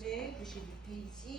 문제 92페이지.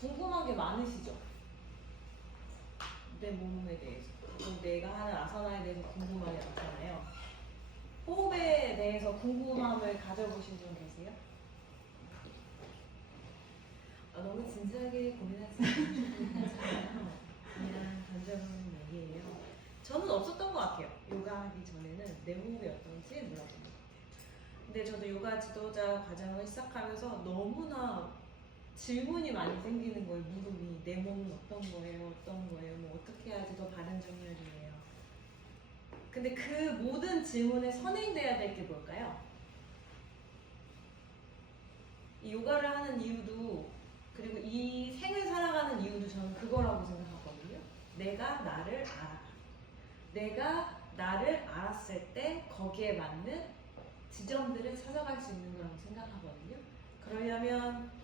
궁금한 게 많으시죠? 내 몸에 대해서. 그럼 내가 하는 아사나에 대해서 궁금함이 많잖아요. 호흡에 대해서 궁금함을 가져보신 분 계세요? 너무 진지하게 고민하지 않아요. 그냥 던져보는 얘기예요. 저는 없었던 것 같아요. 요가 하기 전에는 내 호흡이 어떤지 몰랐던 것 같아요. 근데 저도 요가 지도자 과정을 시작하면서 너무나 질문이 많이 생기는 거예요. 무릎이. 내 몸은 어떤 거예요? 어떤 거예요? 뭐 어떻게 해야지 더 바른 정렬이에요? 근데 그 모든 질문에 선행돼야 될 게 뭘까요? 이 요가를 하는 이유도, 그리고 이 생을 살아가는 이유도 저는 그거라고 생각하거든요. 내가 나를 알아. 내가 나를 알았을 때 거기에 맞는 지점들을 찾아갈 수 있는 거라고 생각하거든요. 그러려면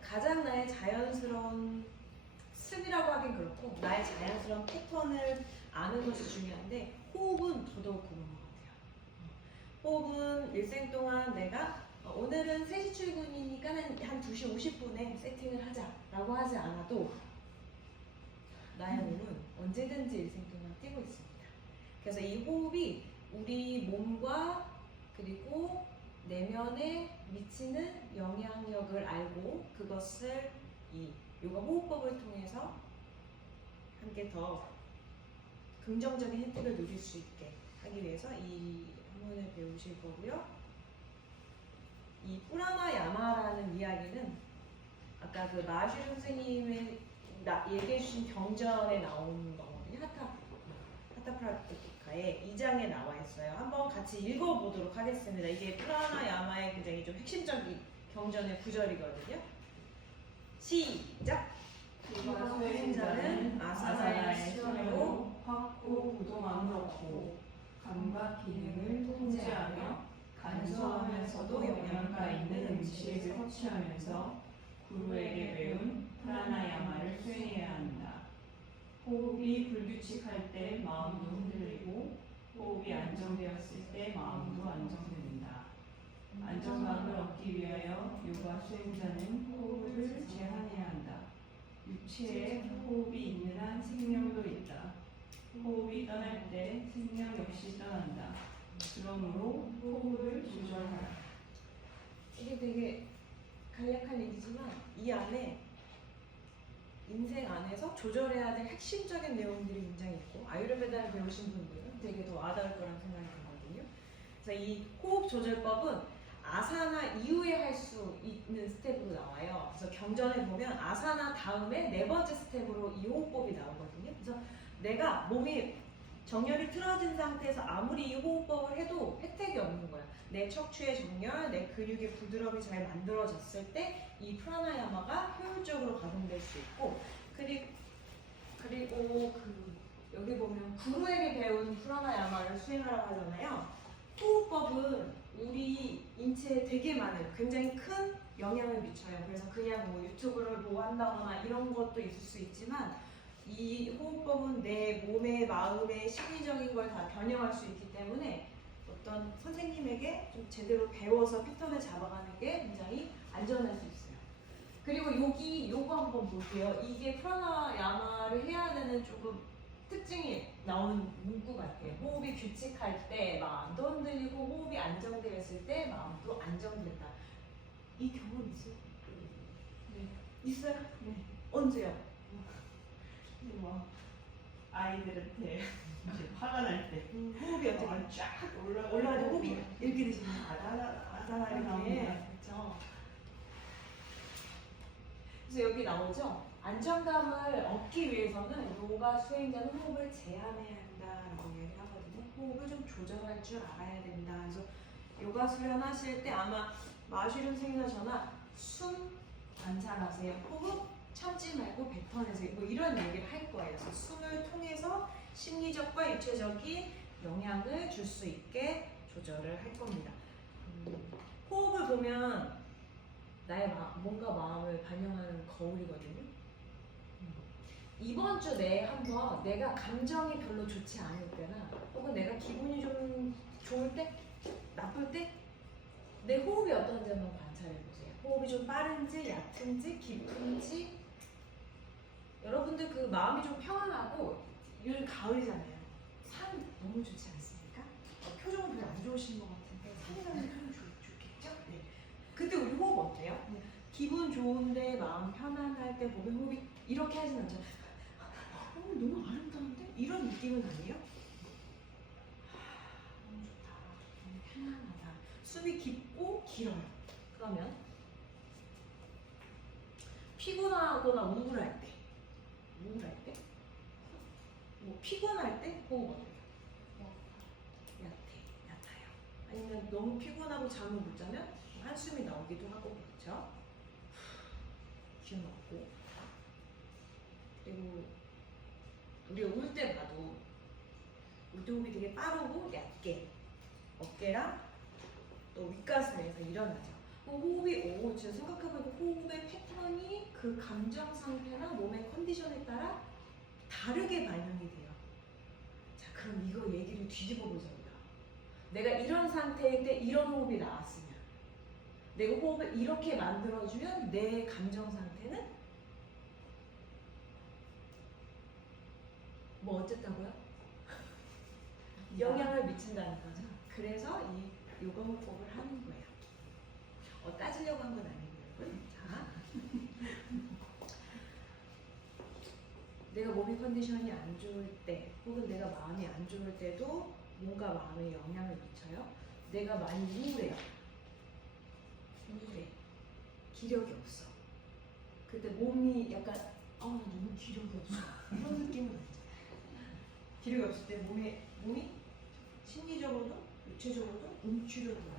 가장 나의 자연스러운 습이라고 하긴 그렇고 나의 자연스러운 패턴을 아는 것이 중요한데, 호흡은 더더욱 그런 것 같아요. 호흡은 일생 동안 내가 오늘은 3시 출근이니까는 한 2시 50분에 세팅을 하자라고 하지 않아도 나의 몸은 언제든지 일생 동안 뛰고 있습니다. 그래서 이 호흡이 우리 몸과 그리고 내면에 미치는 영향력을 알고 그것을 이 요가 호흡법을 통해서 함께 더 긍정적인 혜택을 누릴 수 있게 하기 위해서 이 학문을 배우실 거고요. 이 프라나야마라는 이야기는 아까 그 마하시 선생님의 얘기해 주신 경전에 나오는 거거든요. 하타프라티카의 2장에 나와 있어요. 한번 같이 읽어보도록 하겠습니다. 이게 프라나야마의 굉장히 좀 핵심적인 경전의 구절이거든요. 시작! 요가 수행자는 아사나의 시험으로 확고 부동함을 얻고 감각 기능을 통제하며 간소하면서도 영양가 있는 음식을 섭취하면서 구루에게 배운 프라나야마를 수행해야 한다. 호흡이 불규칙할 때 마음도 흔들리고 호흡이 안정되었을 때 마음도 안정된다. 안정감을 얻기 위하여 요가 수행자는 호흡을 제한해야 한다. 육체에 호흡이 있는 한 생명도 있다. 호흡이 떠날 때 생명 역시 떠난다. 그러므로 호흡을 조절하라. 이게 되게 간략한 얘기지만 이 안에 인생 안에서 조절해야 될 핵심적인 내용들이 굉장히 있고, 아유르베다를 배우신 분들은 되게 더 와닿을 거라는 생각이 들거든요. 그래서 이 호흡 조절법은 아사나 이후에 할 수 있는 스텝으로 나와요. 그래서 경전에 보면 아사나 다음에 4번째 스텝으로 이 호흡법이 나오거든요. 그래서 내가 몸이 정렬이 틀어진 상태에서 아무리 이 호흡법을 해도 혜택이 없는 거야. 내 척추의 정렬, 내 근육의 부드러움이 잘 만들어졌을 때 이 프라나야마가 효율적으로 가동될 수 있고, 그리고 여기 보면 구루에게 배운 프라나야마를 수행하라고 하잖아요. 호흡법은 우리 인체에 되게 많은, 굉장히 큰 영향을 미쳐요. 그래서 그냥 뭐 유튜브를 보고 한다거나 이런 것도 있을 수 있지만 이 호흡법은 내 몸의 마음의 심리적인 걸 다 변형할 수 있기 때문에 어떤 선생님에게 좀 제대로 배워서 패턴을 잡아가는 게 굉장히 안전할 수 있어요. 그리고 여기 요거 한번 볼게요. 이게 프라나야마를 해야 되는 조금 특징이 나오는 문구 같아요. 호흡이 규칙할 때 마음도 흔들리고 호흡이 안정되어 있을 때 마음도 안정된다. 이 경험 있어요? 네. 있어요? 네. 언제요? 뭐 아이들한테 이제 화가 날 때 호흡이 어떻게 쫙 올라가는 호흡이 이렇게 되시는 아다아다 이렇게 나옵니다. 그렇죠. 그래서 여기 나오죠. 안정감을 얻기 위해서는 요가 수행자는 호흡을 제한해야 한다라고 얘기를 하거든요. 호흡을 좀 조절할 줄 알아야 된다. 그래서 요가 수련하실 때 아마 마시름 생이나 저나 숨 관찰하세요. 호흡 참지 말고 뱉어내세요. 뭐 이런 얘기를 할 거예요. 그래서 숨을 통해서 심리적과 육체적인 영향을 줄 수 있게 조절을 할 겁니다. 호흡을 보면 나의 몸과 마음을 반영하는 거울이거든요. 이번 주 내에 한번 내가 감정이 별로 좋지 않을 때나 혹은 내가 기분이 좀 좋을 때, 나쁠 때 내 호흡이 어떤지 한번 관찰해 보세요. 호흡이 좀 빠른지, 얕은지, 깊은지. 여러분들 그 마음이 좀 평안하고 요즘 가을이잖아요. 산 너무 좋지 않습니까? 표정은 별로 안 좋으신 것 같은데 산에 가면 표정 좋겠죠? 네. 그때 우리 호흡 어때요? 기분 좋은데 마음 편안할 때 보면 호흡이 이렇게 하진 않잖아요. 너무 아름다운데? 이런 느낌은 아니에요? 너무 좋다. 너무 편안하다. 숨이 깊고 길어요. 그러면 피곤하거나 우울할 때 뭐 피곤할 때 호흡 어때요? 얕아요. 아니면 너무 피곤하고 잠을 못 자면 한숨이 나오기도 하고 그렇죠? 기운 없고. 그리고 우리가 울 때 봐도 울 때 호흡이 되게 빠르고 얕게 어깨랑 또 윗가슴에서 일어나죠. 호흡이 진짜 생각해보니까 호흡의 패턴이 그 감정 상태나 몸의 컨디션에 따라 다르게 반영이 돼요. 자, 그럼 이거 얘기를 뒤집어 보자고요. 내가 이런 상태일 때 이런 호흡이 나왔으면, 내가 호흡을 이렇게 만들어주면 내 감정 상태는 뭐 어쨌다고요? 영향을 미친다는 거죠. 그래서 이 요가 호흡법을 하는 거예요. 따지려고 한 건 아니고요. 자, 내가 몸의 컨디션이 안 좋을 때 혹은 내가 마음이 안 좋을 때도 몸과 마음에 영향을 미쳐요. 내가 많이 우울해. 기력이 없어. 그때 몸이 약간 나 너무 기력이 없어. 이런 느낌은 아니죠. 기력이 없을 때 몸이 심리적으로도 육체적으로도 움츠려들어요.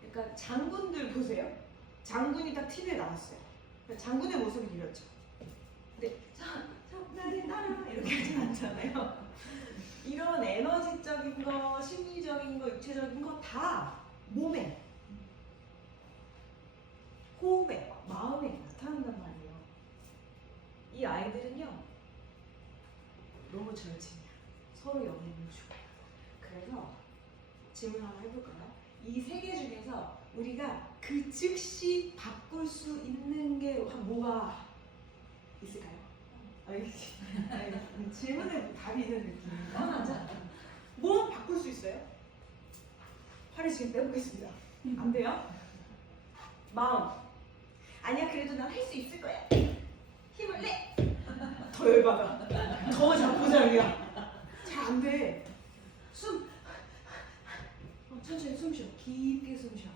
그러니까 장군들 보세요. 장군이 딱 TV에 나왔어요. 장군의 모습이 이렇죠. 근데 나를 따라 이렇게 하지 않잖아요. 이런 에너지적인 거, 심리적인 거, 육체적인 거 다 몸에, 호흡에, 마음에 나타난단 말이에요. 이 아이들은요 너무 절친이야. 서로 영향을 주고요. 그래서 질문 한번 해볼까요? 이 세 개 중에서 우리가 그 즉시 바꿀 수 있는 게 뭐가 있을까요? 질문에 답이 있는 느낌이에요. 맞아. 뭐 바꿀 수 있어요? 팔을 지금 빼보겠습니다. 안 돼요? 마음. 아니야, 그래도 난 할 수 있을 거야. 힘을 내. 더 열받아. 더 자포자기야. 잘 안 돼. 숨. 천천히 숨 쉬어. 깊게 숨 쉬어.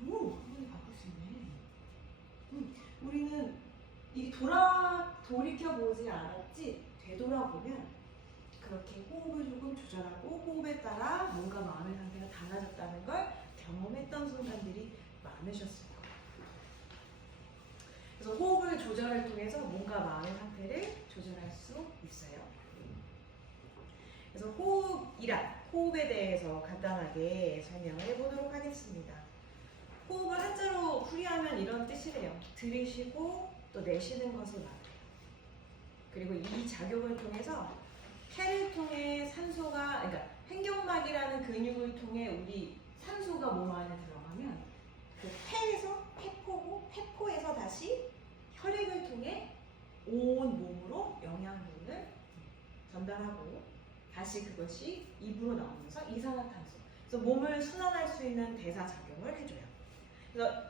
한 번에 바꿀 수 있네. 우리는 이 돌이켜보지 않았지, 되돌아보면 그렇게 호흡을 조금 조절하고 호흡에 따라 몸과 마음의 상태가 달라졌다는 걸 경험했던 순간들이 많으셨어요. 그래서 호흡을 조절을 통해서 몸과 마음의 상태를 조절할 수 있어요. 그래서 호흡에 대해서 간단하게 설명을 해보도록 하겠습니다. 호흡을 한자로 풀이하면 이런 뜻이래요. 들이쉬고 또 또 내쉬는 것을 말해요. 그리고 이 작용을 통해서 폐를 통해 산소가, 그러니까 횡격막이라는 근육을 통해 우리 산소가 몸 안에 들어가면 그 폐에서 폐포에서 다시 혈액을 통해 온 몸으로 영양분을 전달하고 다시 그것이 입으로 나오면서 이산화탄소. 그래서 몸을 순환할 수 있는 대사 작용을 해줘요. 그래서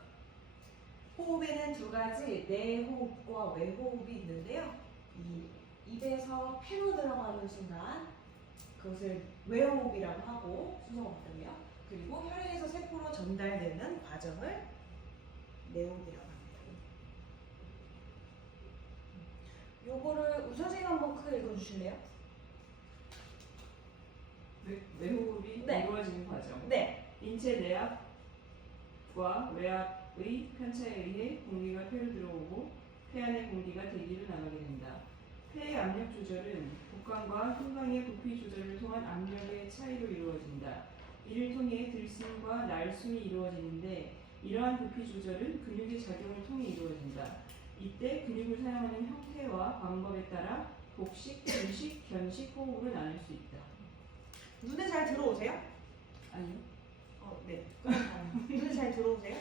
호흡에는 두 가지 내호흡과 외호흡이 있는데요. 이 입에서 폐로 들어가는 순간 그것을 외호흡이라고 하고 순서가 같으며 그리고 혈액에서 세포로 전달되는 과정을 내호흡이라고 합니다. 요거를 우 선생님 한번 크게 읽어주실래요? 외호흡이 네. 이루어지는 과정. 네. 인체 내압과 외압의 편차에 의해 공기가 폐로 들어오고 폐 안의 공기가 대기를 나가게 된다. 폐의 압력 조절은 복강과 흉곽의 부피 조절을 통한 압력의 차이로 이루어진다. 이를 통해 들숨과 날숨이 이루어지는데 이러한 부피 조절은 근육의 작용을 통해 이루어진다. 이때 근육을 사용하는 형태와 방법에 따라 복식, 분식, 견식 호흡으로 나눌 수 있다. 눈에 잘 들어오세요? 아니요? 네. 눈에 잘 들어오세요?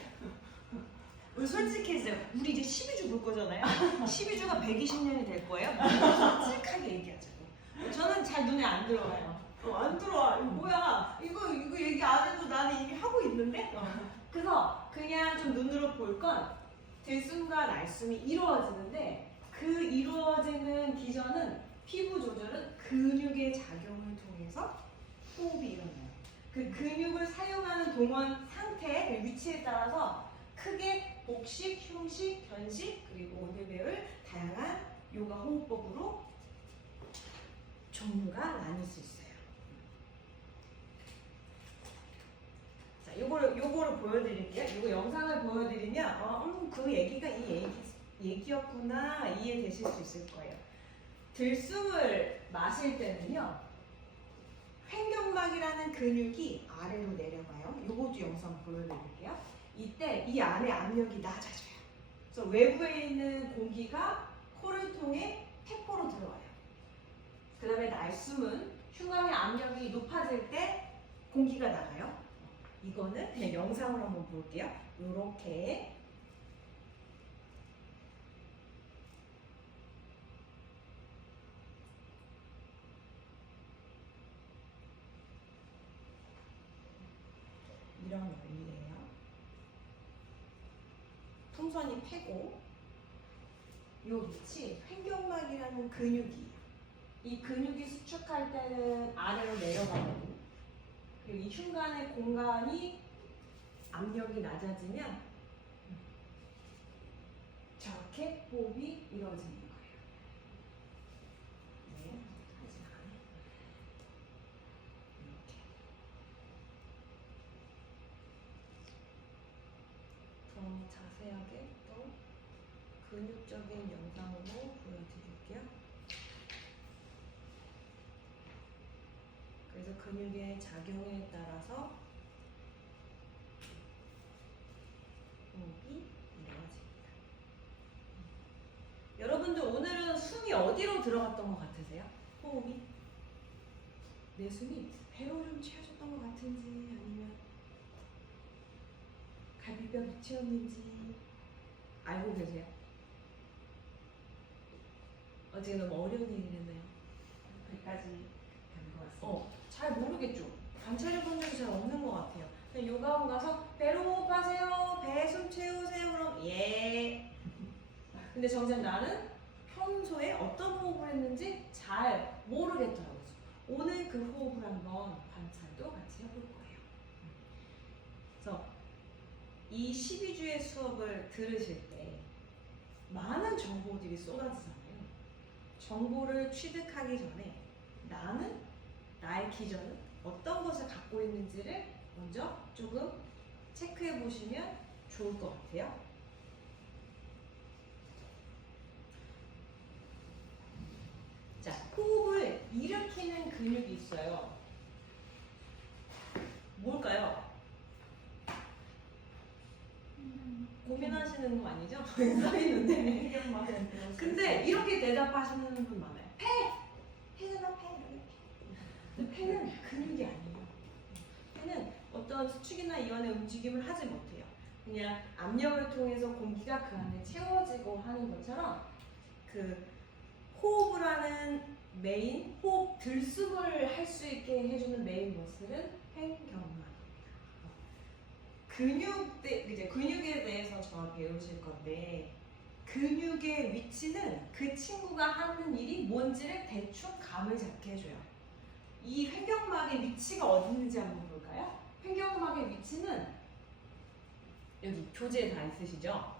우리 솔직해지세요. 우리 이제 12주 볼 거잖아요. 12주가 120년이 될 거예요. 솔직하게 얘기하자고. 저는 잘 눈에 안 들어와요. 안 들어와. 이거 뭐야? 이거 얘기 안 해도 나는 이미 하고 있는데? 그래서 그냥 좀 눈으로 볼 건 들숨과 날숨이 이루어지는데 그 이루어지는 기전은 피부 조절은 근육의 작용을 통해서 호흡이 일어나요. 그 근육을 사용하는 동원 상태, 위치에 따라서 크게 복식, 흉식, 견식 그리고 오늘 배울 다양한 요가 호흡법으로 종류가 나뉠 수 있어요. 자, 요거를 보여드릴게요. 요거 영상을 보여드리면 그 얘기가 이 얘기였구나 이해되실 수 있을 거예요. 들숨을 마실 때는요. 횡격막이라는 근육이 아래로 내려가요. 요것도 영상 보여드릴게요. 이때 이 안에 압력이 낮아져요. 그래서 외부에 있는 공기가 코를 통해 폐포로 들어와요. 그 다음에 날숨은 흉곽의 압력이 높아질 때 공기가 나가요. 이거는 그냥 영상으로 한번 볼게요. 요렇게 이런 원리예요. 풍선이 폐고 요 위치 횡격막이라는 근육이에요. 이 근육이 수축할 때는 아래로 내려가고 그리고 이 흉관의 공간이 압력이 낮아지면 저렇게 호흡이 이루어지는 거예요. 네, 이렇게. 더 자세하게 또 근육적인 영상으로 보여드릴게요. 그래서 근육의 작용에 따라서 호흡이 이루어집니다. 여러분들 오늘은 숨이 어디로 들어갔던 것 같으세요? 호흡이? 내 숨이 배로 좀 채워졌던 것 같은지 아니면 갈비뼈 밑이었는지 알고 계세요? 어제 너무 어려운 얘기를 했나요? 거기까지 가는 것 같습니다. 잘 모르겠죠. 관찰해 본 적이 잘 없는 것 같아요. 그냥 요가원 가서 배로 호흡하세요. 배 숨 채우세요. 그럼 예. 근데 정작 나는 평소에 어떤 호흡을 했는지 잘 모르겠더라고요. 오늘 그 호흡을 한번 관찰도 같이 해볼 거예요. 그래서 이 12주의 수업을 들으실 때 많은 정보들이 쏟아지잖아요. 정보를 취득하기 전에 나의 기전은 어떤 것을 갖고 있는지를 먼저 조금 체크해 보시면 좋을 것 같아요. 자, 호흡을 일으키는 근육이 있어요. 뭘까요? 고민하시는 되는 거 아니죠? 써 있는데. 횡격막은 근데 이렇게 대답하시는 분 많아요. 폐! 폐잖아, 폐. 이렇게. 근데 폐는 근육이 아니에요. 폐는 어떤 수축이나 이완의 움직임을 하지 못해요. 그냥 압력을 통해서 공기가 그 안에 채워지고 하는 것처럼 그 호흡을 하는 메인, 호흡 들숨을 할 수 있게 해주는 메인 머슬은 횡격막. 이제 근육에 대해서 저와 배우실 건데 근육의 위치는 그 친구가 하는 일이 뭔지를 대충 감을 잡게 해줘요. 이 횡격막의 위치가 어디 있는지 한번 볼까요? 횡격막의 위치는 여기 교재에 다 있으시죠?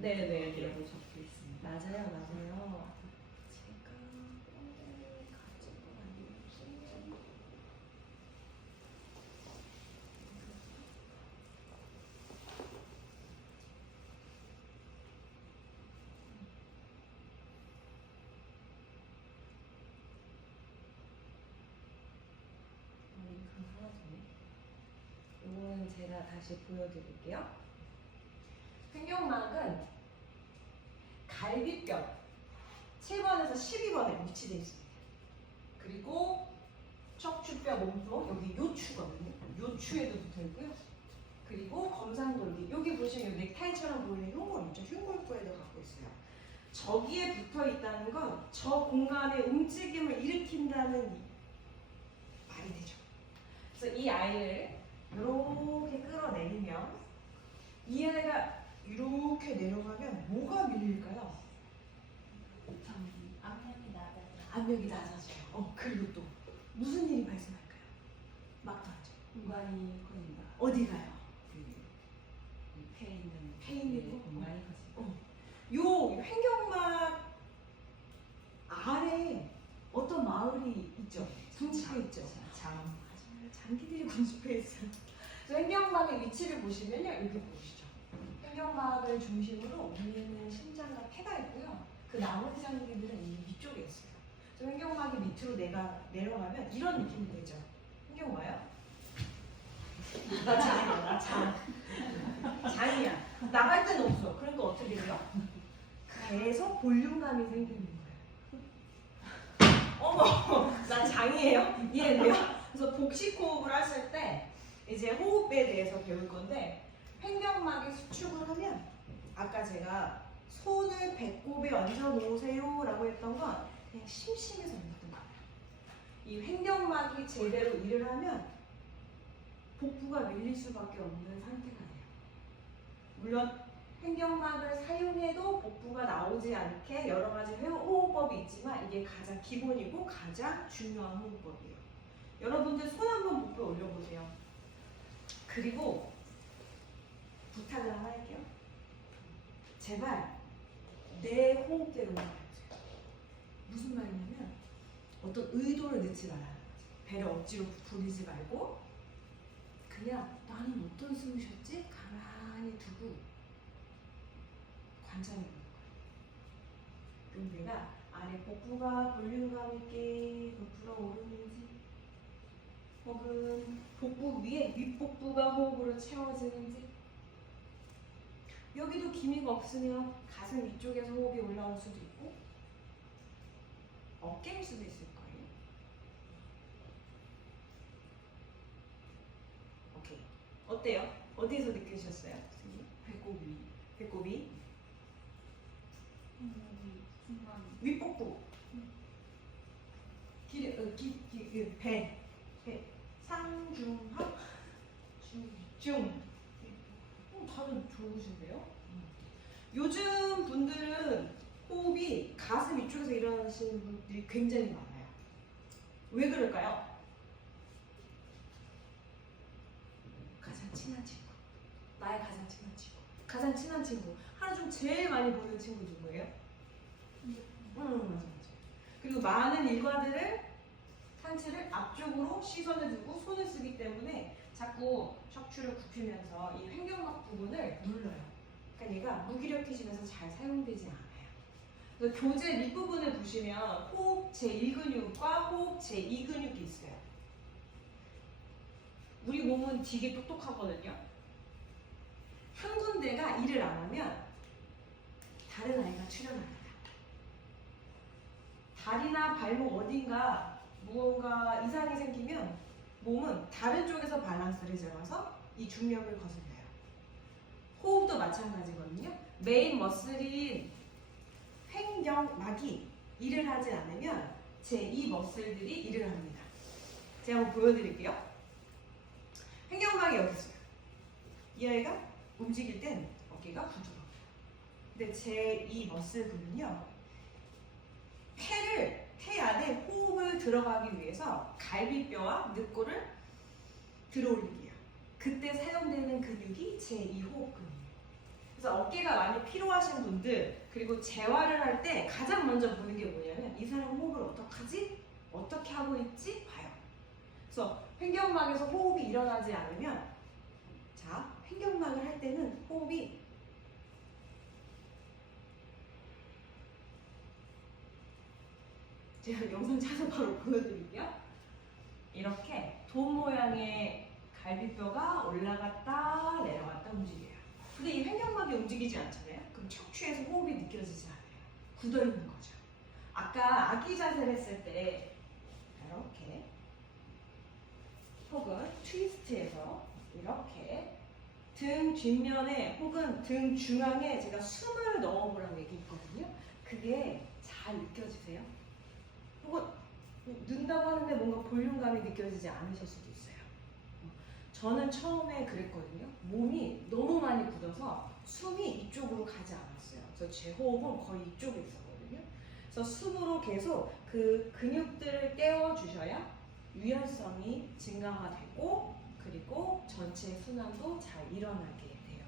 네네. 이라고 적혀 있습니다. 맞아요, 맞아요. 제가 오늘 가진 거 아니지? 링크 사라지네. 이거는 제가 다시 보여드릴게요. 횡격막은 갈비뼈 7번에서 12번에 위치되어 있습니다. 그리고 척추뼈 몸통 여기 요추거든요. 요추에도 붙어 있고요. 그리고 검상돌기 여기 보시면 넥타이처럼 보이는 흉골 있죠. 흉골뼈에도 갖고 있어요. 저기에 붙어 있다는 건 저 공간의 움직임을 일으킨다는 말이 되죠. 그래서 이 아이를 이렇게 끌어내리면 이 아이가 이렇게 내려가면 뭐가 밀릴까요? 압력이 낮아져요. 그리고 또 무슨 일이 발생할까요? 막 나죠. 공간이 커진다. 어디 가요? 폐 있는 네, 곳? 공간이 커진다. 요 횡격막 아래 어떤 마을이 있죠? 군집해 있죠? 장. 장기들이 군집해 있어요. 그래서 횡격막의 위치를 보시면요, 여기 보이시죠? 횡격막을 중심으로 위에는 심장과 폐가 있고요. 그 나머지 장기들은 이 위쪽에 있어요. 그래서 횡격막이 밑으로 내려가면 이런 느낌이 되죠. 횡격막요? 나 장이야, 나 장. 장이야. 나갈 데는 없어. 그러니까 어떻게 돼요? 계속 볼륨감이 생기는 거예요. 어머, 나 장이에요? 이해돼요? 그래서 복식 호흡을 하실 때 이제 호흡에 대해서 배울 건데 횡격막이 수축을 하면 아까 제가 손을 배꼽에 얹어 놓으세요 라고 했던 건 그냥 심심해서 얹었던 거예요. 이 횡격막이 제대로 일을 하면 복부가 밀릴 수밖에 없는 상태가 돼요. 물론 횡격막을 사용해도 복부가 나오지 않게 여러 가지 호흡법이 있지만 이게 가장 기본이고 가장 중요한 호흡법이에요. 여러분들 손 한번 복부에 올려보세요. 그리고 부탁을 하나 할게요. 제발 내 호흡대로 해주세요. 무슨 말이냐면 어떤 의도를 넣지 말아요. 배를 억지로 부리지 말고 그냥 나는 어떤 숨을 쉬었지? 가만히 두고 관찰해보는 거예요. 그럼 내가 아래 복부가 볼륨감 있게 높으로 오르는지 혹은 복부 위에 윗복부가 호흡으로 채워지는지 여기도 기미가 없으면 가슴 위쪽에서 호흡이 올라올 수도 있고 어깨일 수도 있을 거예요. 오케이. 어때요? 어디에서 느끼셨어요? 배꼽 위. 배꼽이 윗복부 배 상중하 중 다들 좋으신데요? 요즘 분들은 호흡이 가슴 위쪽에서 일어나시는 분들이 굉장히 많아요. 왜 그럴까요? 가장 친한 친구, 나의 가장 친한 친구, 가장 친한 친구, 하루 중 제일 많이 보는 친구 누구예요? 맞아. 그리고 많은 일과들을 상체를 앞쪽으로 시선을 두고 손을 쓰기 때문에 자꾸 척추를 굽히면서 이 횡격막 부분을 눌러요. 그러니까 얘가 무기력해지면서 잘 사용되지 않아요. 그래서 교재 밑부분을 보시면 호흡 제1근육과 호흡 제2근육이 있어요. 우리 몸은 되게 똑똑하거든요. 한 군데가 일을 안 하면 다른 아이가 출현합니다. 다리나 발목 어딘가 무언가 이상이 생기면 몸은 다른 쪽에서 밸런스를 잡아서 이 중력을 거슬려요. 호흡도 마찬가지거든요. 메인 머슬인 횡격막이 일을 하지 않으면 제2 머슬들이 일을 합니다. 제가 한번 보여드릴게요. 횡격막이 여기 있어요. 이 아이가 움직일 땐 어깨가 부드러워요. 근데 제2 머슬들은요, 폐 안에 호흡을 들어가기 위해서 갈비뼈와 늑골을 들어올리게요. 그때 사용되는 근육이 제2 호흡 근육이에요. 그래서 어깨가 많이 피로하신 분들, 그리고 재활을 할 때 가장 먼저 보는 게 뭐냐면 이 사람 호흡을 어떡하지? 어떻게 하고 있지? 봐요. 그래서 횡격막에서 호흡이 일어나지 않으면, 자, 횡격막을 할 때는 호흡이 제가 영상 찾아 바로 보여드릴게요. 이렇게 돔 모양의 갈비뼈가 올라갔다 내려갔다 움직여요. 근데 이 횡격막이 움직이지 않잖아요. 그럼 척추에서 호흡이 느껴지지 않아요. 굳어 있는 거죠. 아까 아기 자세를 했을 때 이렇게, 혹은 트위스트해서 이렇게 등 뒷면에 혹은 등 중앙에 제가 숨을 넣어보라고 얘기했거든요. 그게 잘 느껴지세요? 혹은 는다고 하는데 뭔가 볼륨감이 느껴지지 않으실 수도 있어요. 저는 처음에 그랬거든요. 몸이 너무 많이 굳어서 숨이 이쪽으로 가지 않았어요. 그래서 제 호흡은 거의 이쪽에 있었거든요. 그래서 숨으로 계속 그 근육들을 떼어주셔야 유연성이 증가가 되고, 그리고 전체 순환도 잘 일어나게 돼요.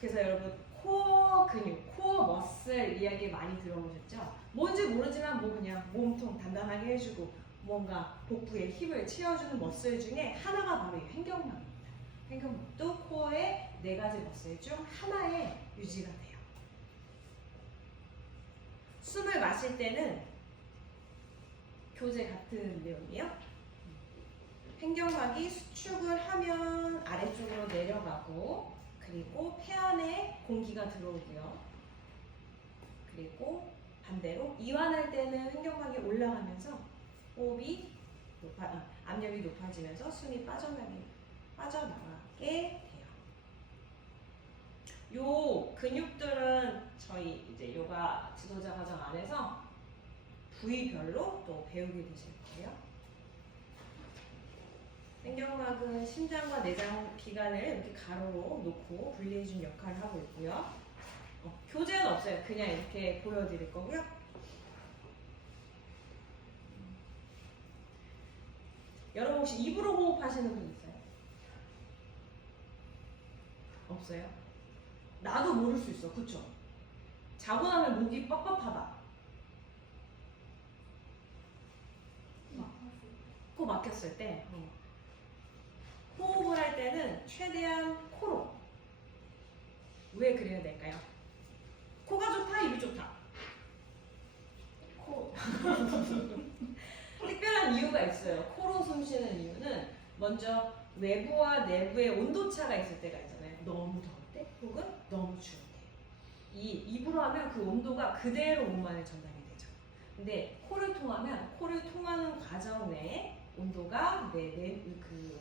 그래서 여러분, 코어 근육, 코어 머슬 이야기 많이 들어보셨죠? 뭔지 모르지만 뭐 그냥 몸통 단단하게 해주고 뭔가 복부에 힘을 채워주는 머슬 중에 하나가 바로 이 횡격막입니다. 횡격막도 코어의 4가지 머슬 중 하나에 유지가 돼요. 숨을 마실 때는 교재 같은 내용이에요. 횡격막이 수축을 하면 아래쪽으로 내려가고, 그리고 폐 안에 공기가 들어오고요. 그리고 반대로 이완할 때는 횡격막이 올라가면서 호흡이 압력이 높아지면서 숨이 빠져나가게 돼요. 요 근육들은 저희 이제 요가 지도자 과정 안에서 부위별로 또 배우게 되실 거예요. 횡격막은 심장과 내장 기관을 이렇게 가로로 놓고 분리해준 역할을 하고 있고요. 교재는 없어요. 그냥 이렇게 보여드릴 거고요. 여러분 혹시 입으로 호흡하시는 분 있어요? 없어요? 나도 모를 수 있어. 그쵸? 자고 나면 목이 빡빡하다. 코 막혔을 때 호흡을 할 때는 최대한 코로. 왜 그래야 될까요? 코가 좋다, 입이 좋다. 코. 특별한 이유가 있어요. 코로 숨 쉬는 이유는 먼저 외부와 내부의 온도차가 있을 때가 있잖아요. 너무 더울 때 혹은 너무 추울 때. 이 입으로 하면 그 온도가 그대로 몸 안에 전달이 되죠. 근데 코를 통하면 코를 통하는 과정 내에 온도가 그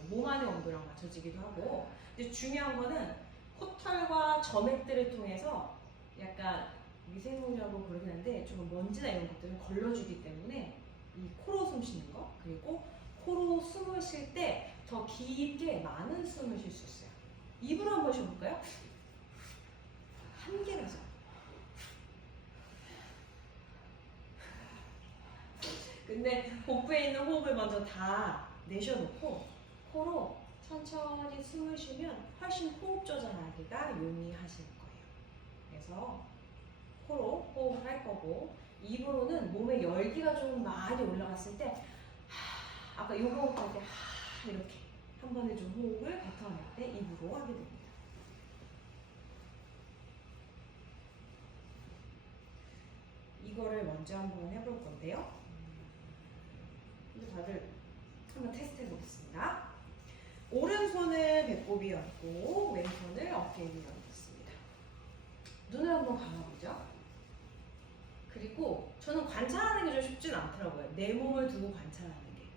몸 안의 온도랑 맞춰지기도 하고, 근데 중요한 거는 코털과 점액들을 통해서 약간 미세먼지라고 그러긴 한데 조금 먼지나 이런 것들을 걸러주기 때문에 이 코로 숨 쉬는 거, 그리고 코로 숨을 쉴 때 더 깊게 많은 숨을 쉴 수 있어요. 입으로 한번 쉬어볼까요? 한 개라서. 근데 복부에 있는 호흡을 먼저 다 내쉬어놓고 코로 천천히 숨을 쉬면 훨씬 호흡 조절하기가 용이하실 거예요. 그래서 코로 호흡을 할 거고, 입으로는 몸에 열기가 좀 많이 올라갔을 때 아까 요가 호흡할 때 이렇게 한 번에 좀 호흡을 뱉어낼 때 입으로 하게 됩니다. 이거를 먼저 한번 해볼 건데요. 다들 한번 테스트 해보겠습니다. 오른손을 배꼽 위에 얹고 왼손을 어깨 위에 얹습니다. 눈을 한번 감아보죠. 그리고 저는 관찰하는 게 좀 쉽진 않더라고요. 내 몸을 두고 관찰하는 게.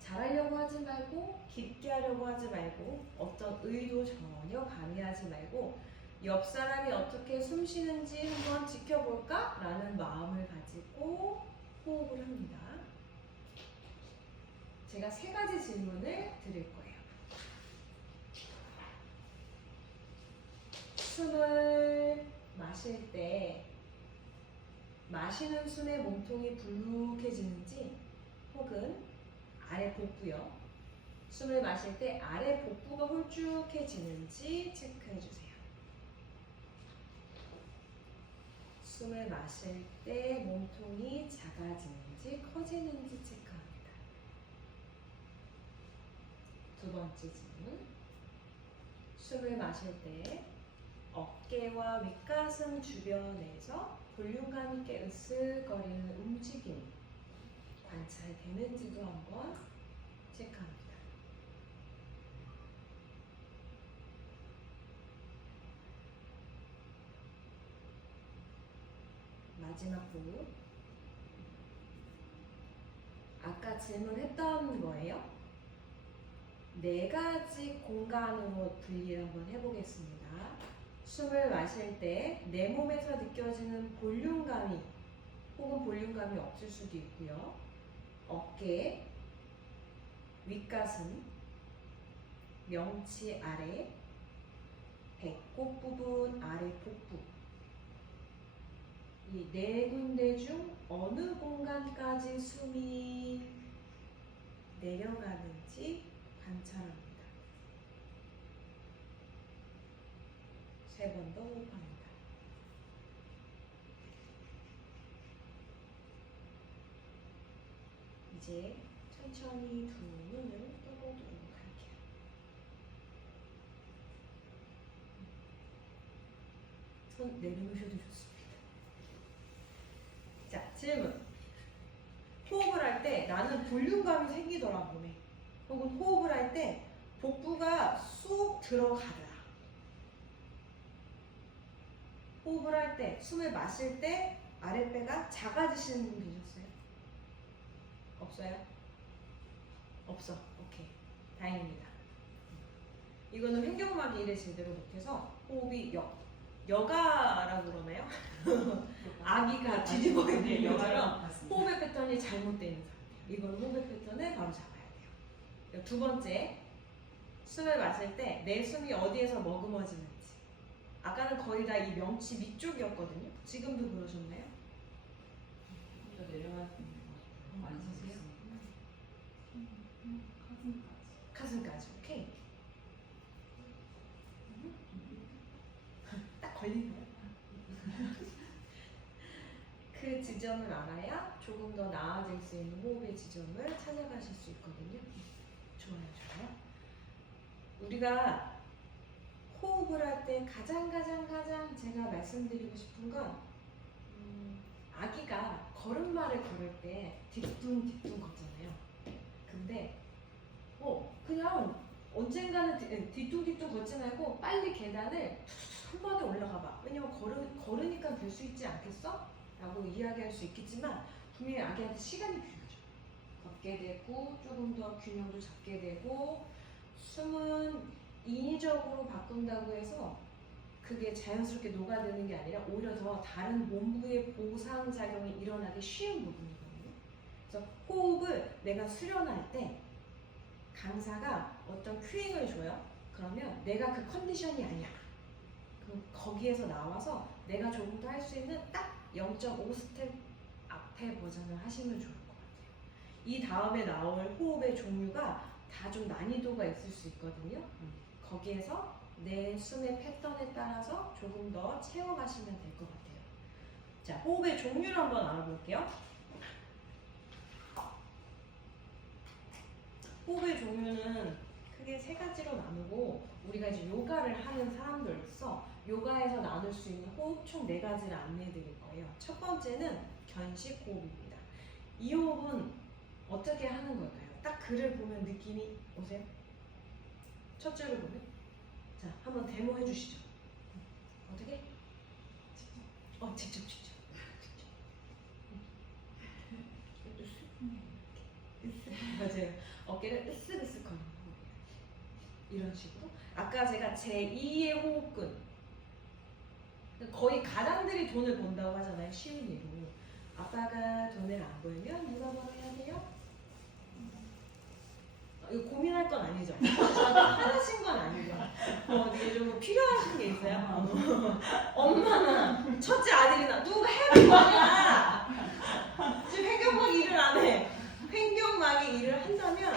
잘하려고 하지 말고 깊게 하려고 하지 말고 어떤 의도 전혀 가미하지 말고 옆 사람이 어떻게 숨 쉬는지 한번 지켜볼까? 라는 마음을 가지고 호흡을 합니다. 제가 3가지 질문을 드릴 거예요. 숨을 마실 때 마시는 숨에 몸통이 불룩해지는지 혹은 아래 복부요. 숨을 마실 때 아래 복부가 홀쭉해지는지 체크해 주세요. 숨을 마실 때 몸통이 작아지는지 커지는지 체크합니다. 2번째 질문. 숨을 마실 때 어깨와 윗가슴 주변에서 볼륨감 있게 으쓱거리는 움직임이 관찰되는지도 한번 체크합니다. 마지막 호흡. 아까 질문했던 거예요. 4가지 공간으로 분리를 한번 해보겠습니다. 숨을 마실 때 내 몸에서 느껴지는 볼륨감이 혹은 볼륨감이 없을 수도 있고요. 어깨, 윗가슴, 명치 아래, 배꼽 부분 아래 복부 이 4군데 중 어느 공간까지 숨이 내려가는지 관찰합니다. 3번 더 호흡합니다. 이제 천천히 2눈을 떠보도록 할게요. 손 내려놓으셔도 좋습니다. 자, 질문. 호흡을 할 때 나는 볼륨감이 생기더라 몸에. 혹은 호흡을 할 때 복부가 쏙 들어가더라. 호흡을 할 때, 숨을 마실 때 아랫배가 작아지시는 분 계셨어요? 없어요? 없어. 오케이. 다행입니다. 이거는 횡격막이 일을 제대로 못해서 호흡이 여가라고 그러나요? 아기가 뒤집어 있는 것처럼 호흡의 패턴이 잘못되어 있는 상태예요. 이건 호흡의 패턴을 바로 잡아야 돼요. 2번째, 숨을 마실 때 내 숨이 어디에서 머금어지는지. 아까는 거의 다 이 명치 밑쪽이었거든요. 지금도 그러셨나요? 더 내려가는 거 많으세요? 가슴까지. 오케이. 딱 걸리네요. 그 지점을 알아야 조금 더 나아질 수 있는 호흡의 지점을 찾아가실 수 있거든요. 좋아요, 좋아요. 우리가 호흡을 할 때 가장 제가 말씀드리고 싶은 건 아기가 걸음마를 걸을 때 뒤뚱뒤뚱 걷잖아요. 근데 그냥 언젠가는 뒤뚱뒤뚱 걷지 말고 빨리 계단을 한 번에 올라가 봐. 왜냐면 걸으니까 될 수 있지 않겠어? 라고 이야기할 수 있겠지만 분명히 아기한테 시간이 필요하죠. 걷게 되고 조금 더 균형도 잡게 되고 숨은 인위적으로 바꾼다고 해서 그게 자연스럽게 녹아드는 게 아니라 오히려 더 다른 몸부의 보상작용이 일어나기 쉬운 부분이거든요. 그래서 호흡을 내가 수련할 때 강사가 어떤 큐잉을 줘요. 그러면 내가 그 컨디션이 아니야. 그럼 거기에서 나와서 내가 조금 더 할 수 있는 딱 0.5스텝 앞에 버전을 하시면 좋을 것 같아요. 이 다음에 나올 호흡의 종류가 다 좀 난이도가 있을 수 있거든요. 거기에서 내 숨의 패턴에 따라서 조금 더 채워가시면 될 것 같아요. 자, 호흡의 종류를 한번 알아볼게요. 호흡의 종류는 크게 3가지로 나누고 우리가 이제 요가를 하는 사람들로서 요가에서 나눌 수 있는 호흡 총 4가지를 안내해 드릴 거예요. 첫 번째는 견식 호흡입니다. 이 호흡은 어떻게 하는 걸까요? 딱 글을 보면 느낌이 오세요? 첫 줄을 보면? 자, 한번 데모해 주시죠. 어떻게? 직접. 맞아요. 어깨를 으쓱으쓱 거는 호흡이에요. 이런 식으로. 아까 제가 제2의 호흡근. 거의 가장들이 돈을 번다고 하잖아요. 쉬운 예로. 아빠가 돈을 안 벌면 누가 벌어야 돼요? 이거 고민할 건 아니죠. 하나신 건 아니죠. 이게 좀 필요하신 게 있어요. 엄마나 첫째 아들이나 누가 해야 되는 거야. 지금 횡격막 일을 안 해. 횡격막이 일을 한다면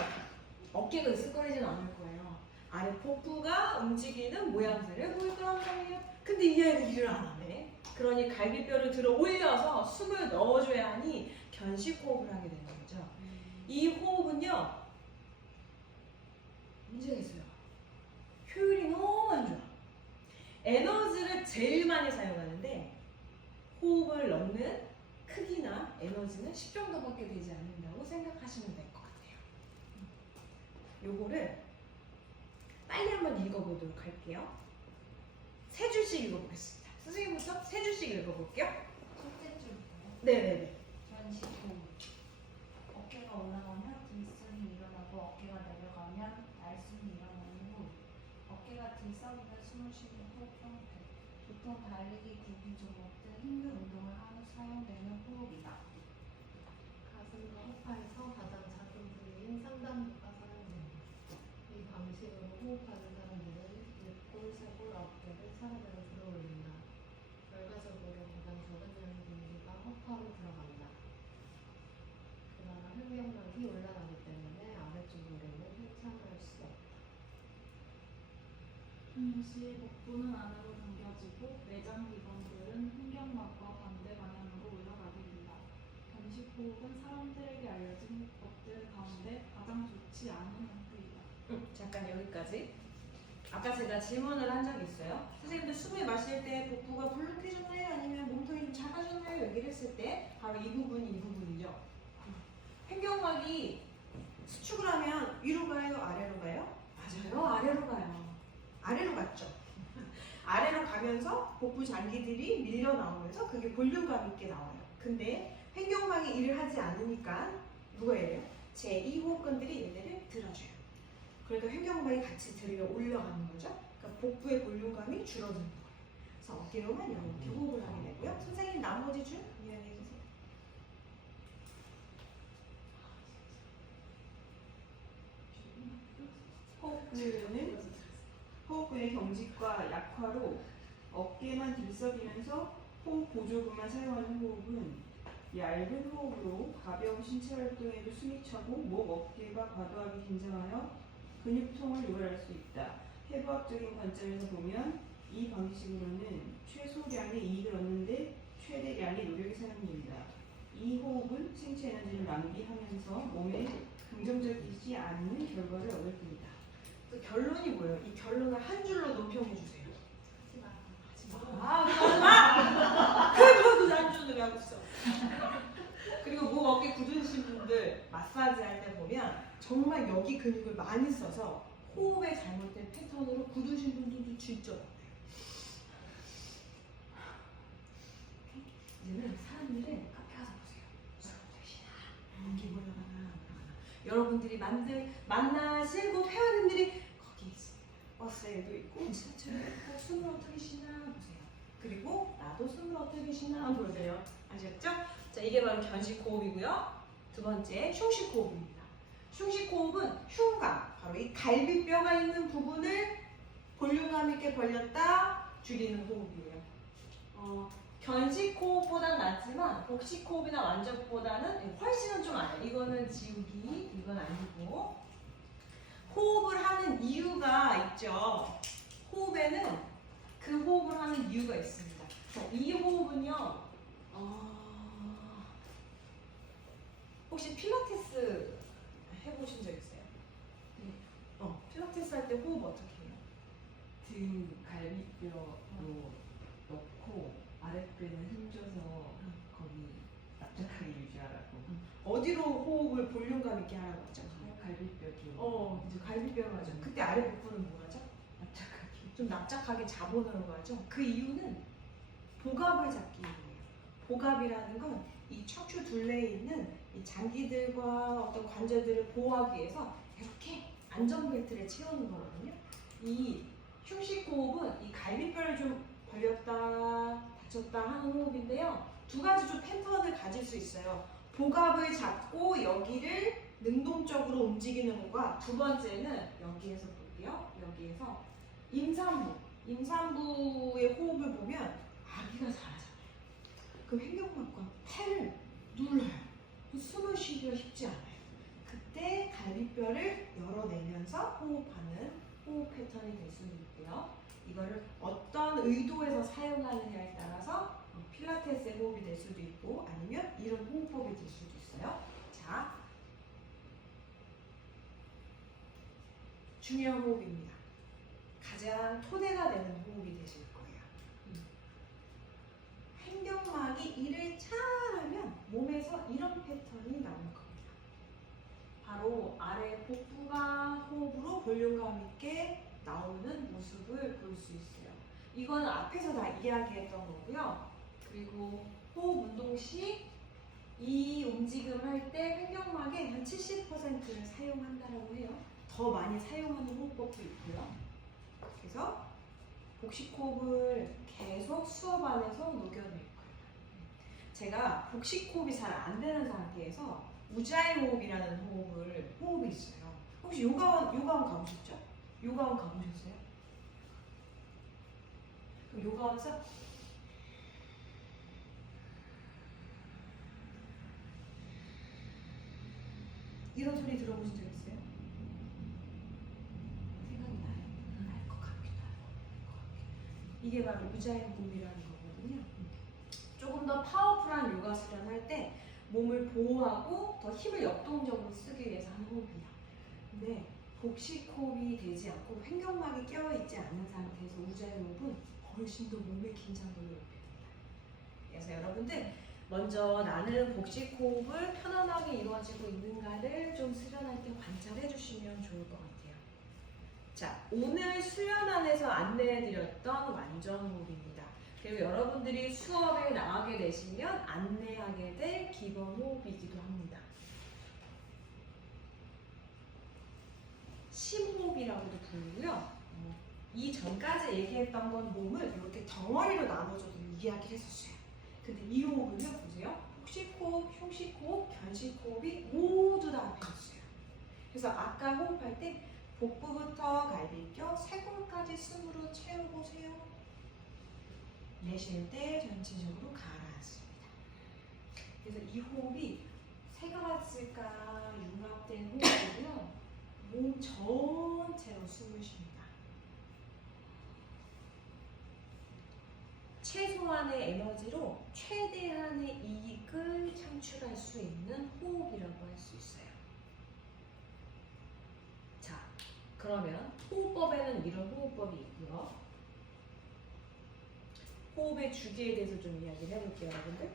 어깨가 으쓱거리지는 않을 거예요. 아래 복부가 움직이는 모양새를 보일 거란 말이에요. 근데 이 아이가 일을 안 하네. 그러니 갈비뼈를 들어 올려서 숨을 넣어줘야 하니 견식 호흡을 하게 되는 거죠. 이 호흡은요, 문제가 있어요. 효율이 너무 안 좋아. 에너지를 제일 많이 사용하는데 호흡을 넣는 크기나 에너지는 10 정도밖에 되지 않는다고 생각하시면 될 것 같아요. 요거를 빨리 한번 읽어보도록 할게요. 3줄씩 읽어보겠습니다. 선생님부터 3줄씩 읽어볼게요. 첫째 줄부터요. 네네네. 견식 호흡. 어깨가 올라가면 들숨이 일어나고 어깨가 내려가면 날숨이 일어나는 호흡. 어깨가 들썩이며 숨을 쉬는 호흡 형태. 보통 달리기, 구기 종목 등 힘든 운동을 하며 사용되는 호흡이다. 가슴과 허파에서 가장 작은 부위인 상단부가 사용됩니다. 이 방식으로 호흡하는 사람들은 늑골, 쇄골, 어깨를 차례대로 들어올린다. 결과적으로 가장 적은 양의 공기가 허파로 들어간다. 그러나 횡격막이 올라가기 때문에 아래쪽으로는 팽창할 수 없다. 동시에 복부는 안으로 당겨지고 내장 기관들은 횡격막과 반대 방향으로 올라가게 된다. 견식 호흡은 사람들에게 알려진 호흡법들 가운데 가장 좋지 않은 형태이다. 잠깐 여기까지. 아까 제가 질문을 한 적이 있어요. 선생님들 숨을 마실 때 복부가 불룩해졌나요? 아니면 몸통이 좀 작아졌나요? 얘기를 했을 때 바로 이 부분이죠. 횡격막이 수축을 하면 위로 가요? 아래로 가요? 맞아요. 아래로 가요. 아래로 갔죠. 아래로 가면서 복부 장기들이 밀려 나오면서 그게 볼륨감 있게 나와요. 근데 횡격막이 일을 하지 않으니까 누가 해요? 제2호흡근들이 얘네를 들어줘요. 그러니까 횡격막이 같이 들려 올라가는 거죠. 그러니까 복부의 볼륨감이 줄어드는 거예요. 그래서 어깨로만 이렇게 호흡을 하게 되고요. 선생님 나머지 줄 이야기해 주세요. 호흡근의 경직과 약화로 어깨만 들썩이면서 호흡 보조근만 사용하는 호흡은 얇은 호흡으로 가벼운 신체 활동에도 숨이 차고 목, 어깨가 과도하게 긴장하여 근육통을 유발할 수 있다. 해부학적인 관점에서 보면 이 방식으로는 최소량의 이익을 얻는데 최대량의 노력이 사용된다. 이 호흡은 생체 에너지를 낭비하면서 몸에 긍정적이지 않는 결과를 얻을 뿐이다. 그 결론이 뭐예요? 이 결론을 한 줄로 논평해 주세요. 하지 마. 하지 마. 그래도 한 줄로 하고 있어. 그리고 목 어깨 굳으신 분들 마사지 할 때 보면 정말 여기 근육을 많이 써서 호흡의 잘못된 패턴으로 굳으신 분들도 진짜 많아요. 이제는 사람들은 카페 가서 보세요. 술을 드시나, 기분 올라가나. 여러분들이 만나실 곳 회원님들이 거기 있습니다. 버스에도 있고 지하철에 있고 숨을 어떻게 쉬나 보세요. 그리고 나도 숨을 어떻게 쉬나 보세요. 아셨죠? 자, 이게 바로 견식 호흡이고요. 두 번째 흉식 호흡입니다. 흉식 호흡은 흉곽, 바로 이 갈비뼈가 있는 부분을 볼륨감 있게 벌렸다 줄이는 호흡이에요. 견식 호흡보다는 낫지만 복식 호흡이나 완전보다는 훨씬은 좀 안 해요. 이거는 지우기, 이건 아니고. 호흡을 하는 이유가 있죠. 호흡에는 그 호흡을 하는 이유가 있습니다. 이 호흡은요, 혹시 필라테스 해보신 적 있어요? 필라테스 할 때 호흡 어떻게 해요? 등 갈비뼈로 볼륨감 있게 하라고 하죠. 갈비뼈 쪽. 이제 갈비뼈로 하죠. 그때 아래 부분은 뭐 하죠? 납작하게. 좀 납작하게 잡아놓는 거죠. 그 이유는 복압을 잡기 위해요. 복압이라는 건 이 척추 둘레에 있는 이 장기들과 어떤 관절들을 보호하기 위해서 이렇게 안전벨트를 채우는 거거든요. 이 휴식 호흡은 이 갈비뼈를 좀 벌렸다 닫혔다 하는 호흡인데요. 두 가지 좀 패턴을 가질 수 있어요. 복압을 잡고 여기를 능동적으로 움직이는 것과 두 번째는 여기에서 볼게요. 여기에서 임산부의 호흡을 보면 아기가 살아잖아요. 그럼 횡격막과 팔을 눌러요. 숨을 쉬기가 쉽지 않아요. 그때 갈비뼈를 열어내면서 호흡하는 호흡 패턴이 될 수도 있고요. 이거를 어떤 의도에서 사용하느냐에 따라서 필라테스의 호흡이 될 수도 있고 아니면 이런 호흡법이 될 수도 있어요. 자, 중요한 호흡입니다. 가장 토대가 되는 호흡이 되실 거예요. 횡격막이 일을 잘하면 몸에서 이런 패턴이 나올 겁니다. 바로 아래 복부가 호흡으로 볼륨감 있게 나오는 모습을 볼 수 있어요. 이거는 앞에서 다 이야기했던 거고요. 그리고 호흡 운동 시 이 움직임 할 때 횡격막의 한 70%를 사용한다라고 해요. 더 많이 사용하는 호흡법도 있고요. 그래서 복식호흡을 계속 수업 안에서 녹여낼 거예요. 제가 복식호흡이 잘 안 되는 상태에서 우자이 호흡이라는 호흡이 있어요. 혹시 요가원 가보셨죠? 요가원 가보셨어요? 그럼 요가원에서 이런 소리 들어보신 적 있어요? 생각이 나요. 알 것 같기도 하고. 이게 바로 우자이 호흡이라는 거거든요. 조금 더 파워풀한 요가 수련할 때 몸을 보호하고 더 힘을 역동적으로 쓰기 위해서 하는 호흡이에요. 근데 복식 호흡이 되지 않고 횡격막이 껴있지 않은 상태에서 우자이 호흡은 훨씬 더 몸의 긴장도를 높입니다. 그래서 여러분들 먼저 나는 복식 호흡을 편안하게 이루어지고 있는가를 좀 수련할 때 관찰해 주시면 좋을 것 같아요. 자, 오늘 수련 안에서 안내해드렸던 완전 호흡입니다. 그리고 여러분들이 수업에 나가게 되시면 안내하게 될 기본 호흡이기도 합니다. 심호흡이라고도 부르고요. 이 전까지 얘기했던 건 몸을 이렇게 덩어리로 나눠줘도 이야기를 했었어요. 근데 이 호흡은요, 보세요. 복식호흡, 흉식호흡, 견식호흡이 모두 다 앞에 있어요. 그래서 아까 호흡할 때 복부부터 갈비뼈, 쇄골까지 숨으로 채워보세요. 내쉴 때 전체적으로 가라앉습니다. 그래서 이 호흡이 세가닥실과 융합된 호흡이고요. 몸 전체로 숨을 쉽니다. 최소한의 에너지로 최대한의 이익을 창출할 수 있는 호흡이라고 할 수 있어요. 자, 그러면 호흡법에는 이런 호흡법이 있고요. 호흡의 주기에 대해서 좀 이야기를 해볼게요, 여러분들.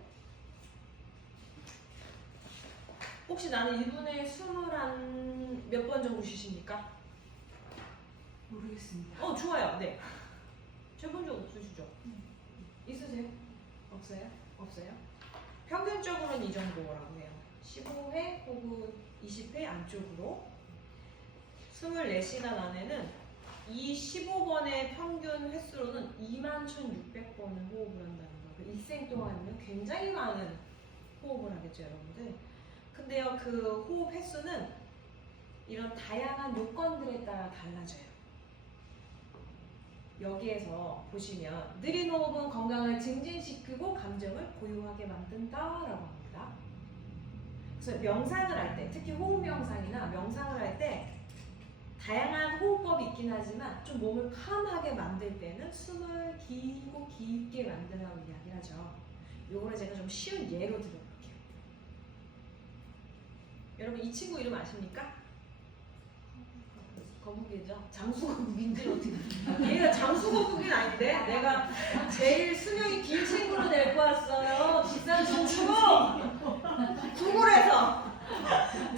혹시 나는 1분에 숨을 한 몇 번 정도 쉬십니까? 모르겠습니다. 좋아요. 네. 재본 적 없으시죠? 있으세요? 없어요? 없어요? 평균적으로는 이 정도라고 해요. 15회 혹은 20회 안쪽으로 24시간 안에는 이 15번의 평균 횟수로는 21,600번을 호흡을 한다는 거예요. 일생 동안은요, 굉장히 많은 호흡을 하겠죠, 여러분들. 근데요, 그 호흡 횟수는 이런 다양한 요건들에 따라 달라져요. 여기에서 보시면 느린 호흡은 건강을 증진시키고 감정을 고요하게 만든다라고 합니다. 그래서 명상을 할 때, 특히 호흡 명상이나 명상을 할 때 다양한 호흡법이 있긴 하지만 좀 몸을 캄하게 만들 때는 숨을 길고 깊게 만들라고 이야기를 하죠. 요거를 제가 좀 쉬운 예로 들어볼게요. 여러분 이 친구 이름 아십니까? 거북이죠. 장수거북인지 어떻게? 얘가 장수거북이는 아닌데 내가 제일 수명이 긴 친구를 데리고 왔어요. 비싼 친구. 구글에서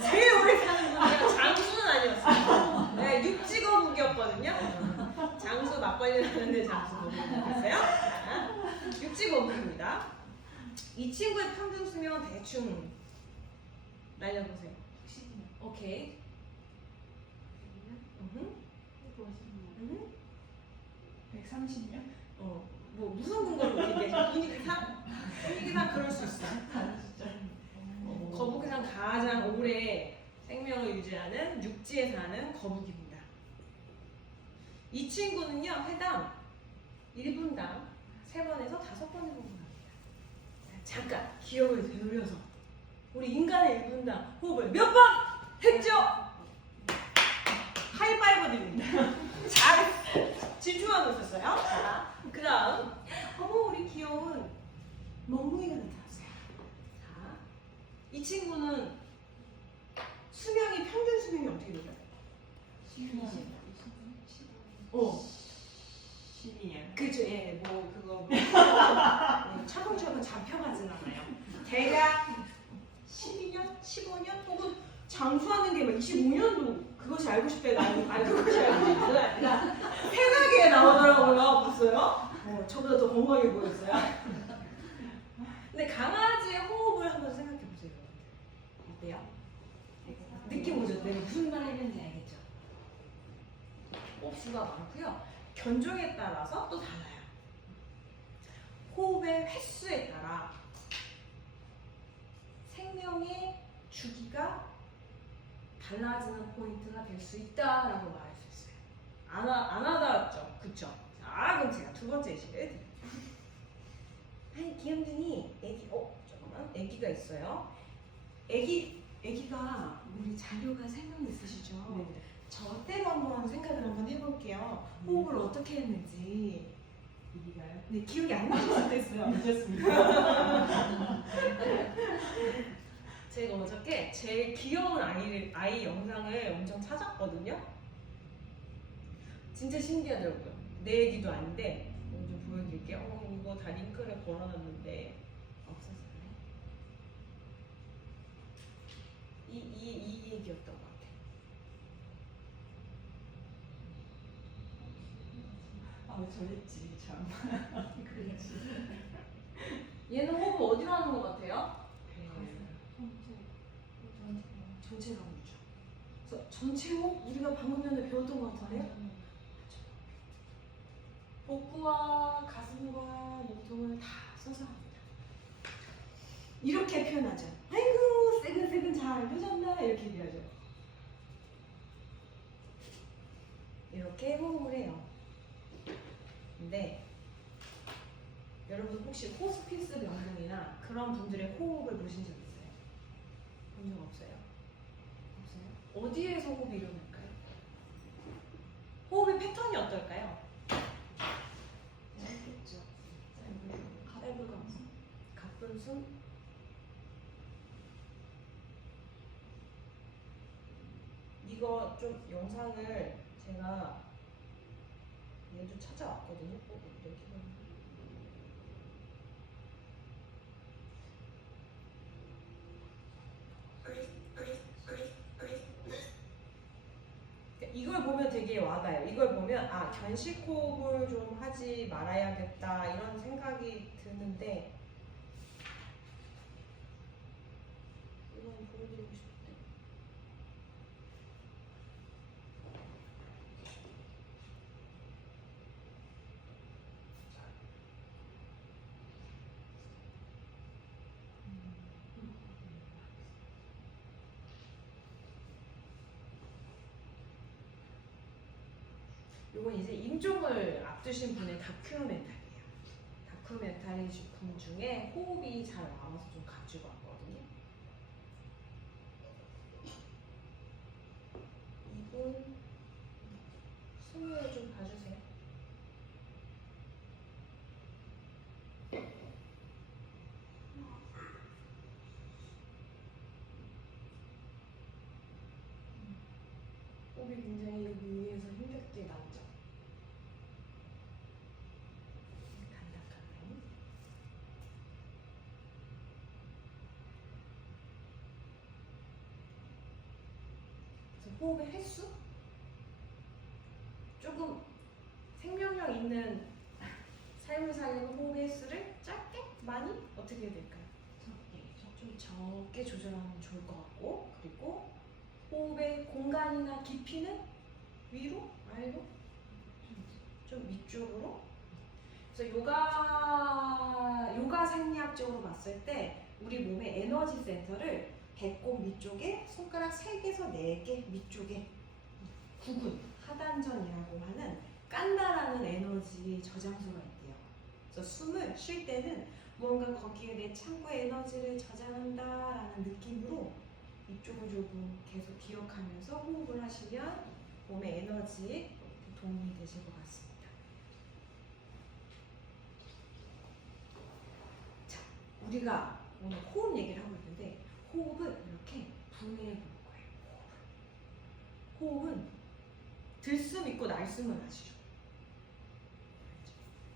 제일 오래 빨리 나는데 잠시 보겠어요. 육지 거북입니다. 이 친구의 평균 수명 대충 날려보세요. 10년. 오케이. 음흠. 130년? 뭐 무슨 근거로 얘기해? 분위기상 그럴 수 있어. 거북이상 가장 오래 생명을 유지하는 육지에 사는 거북입니다. 이 친구는요, 해당 1분당 3번에서 5번을 호흡합니다. 잠깐 기억을 되돌려서 우리 인간의 1분당 호흡을 몇 번 했죠? 하이파이브 드립니다. 잘 집중하고 있었어요. 자, 그 다음 우리 귀여운 멍멍이가 나타났어요. 자, 이 친구는 수명이 평균 수명이 어떻게 돼요? 12년. 그죠, 예, 뭐 그거 차근차근 잡혀가진 않아요. 대략 12년, 15년 혹은 장수하는 게 막 25년도 그것이 알고 싶다 그것이 알고 싶다가 아니라 편하게 나오더라고요. 봤어요? 저보다 더 건강해 보였어요. 근데 강아지의 호흡을 한번 생각해 보세요. 어때요? 느낌 오죠? 내가 무슨 말 했는지 알겠죠? 호흡수가 많고요. 견종에 따라서 또 달라요. 호흡의 횟수에 따라 생명의 주기가 달라지는 포인트가 될 수 있다라고 말할 수 있어요. 안 와닿았죠? 그쵸? 자, 그럼 제가 두 번째 예시를 드릴게요. 아니, 귀염둥이 잠깐만. 애기가 있어요. 애기가 우리 자료가 3명 있으시죠? 네. 저 때로 한번 생각을 한번 해볼게요. 호흡을 어떻게 했는지. 이기가요? 네, 기억이 안 나실 수도 있어요. 늦었습니다. 제가 어저께 제일 귀여운 아이 영상을 엄청 찾았거든요. 진짜 신기하더라고요. 내 얘기도 아닌데 좀 보여드릴게요. 이거 다 링크를 걸어놨는데 없었어요. 이 얘기였던 것 같아요. 저랬지 참. 얘는 호흡 어디로 하는 것 같아요? 전체가 오죠. 그래서 전체 호흡 우리가 방금 전에 배웠던 것 같은데요? 복부와 가슴과 목통을 다 써서 합니다. 이렇게 표현하죠. 아이고 새근새근 잘 펴졌나 이렇게 얘기하죠. 이렇게 호흡을 해요. 근데 여러분 혹시 호스피스 병동이나 그런 분들의 호흡을 보신 적 있어요? 본 적 없어요? 없어요? 어디에서 호흡이 일어날까요? 호흡의 패턴이 어떨까요? 짧겠죠. 짧은 감성, 가쁜 숨. 이거 좀 영상을 제가 얘도 찾아왔거든요. 이걸 보면 되게 와닿아요. 이걸 보면 견식 호흡을 좀 하지 말아야겠다 이런 생각이 드는데 이건 보여드리고 싶은데 이건 이제 임종을 앞두신 분의 다큐멘터리예요. 다큐멘터리 분 중에 호흡이 잘 나와서 좀 가지고 왔거든요. 이분 숨을 좀 봐주세요. 호흡이 굉장히 여기 위에서 힘겹게 나오죠. 간단하게. 그래서 호흡의 횟수 조금 생명력 있는 있는 삶을 살려는 호흡 횟수를 짧게 많이 어떻게 해야 될까요? 좀 적게 조절하면 좋을 것 같고, 그리고 호흡의 공간이나 깊이는 위로, 아래로, 좀 위쪽으로. 그래서 요가 생리학적으로 봤을 때 우리 몸의 에너지 센터를 배꼽 위쪽에 손가락 3개에서 4개 위쪽에 구근, 하단전이라고 하는 깐다라는 에너지 저장소가 있대요. 그래서 숨을 쉴 때는 뭔가 거기에 내 창구의 에너지를 저장한다라는 느낌으로 이쪽을 조금 계속 기억하면서 호흡을 하시면 몸의 에너지에 도움이 되실 것 같습니다. 자, 우리가 오늘 호흡 얘기를 하고 있는데 호흡을 이렇게 분해해 볼 거예요. 호흡은 들숨 있고 날숨을 아시죠?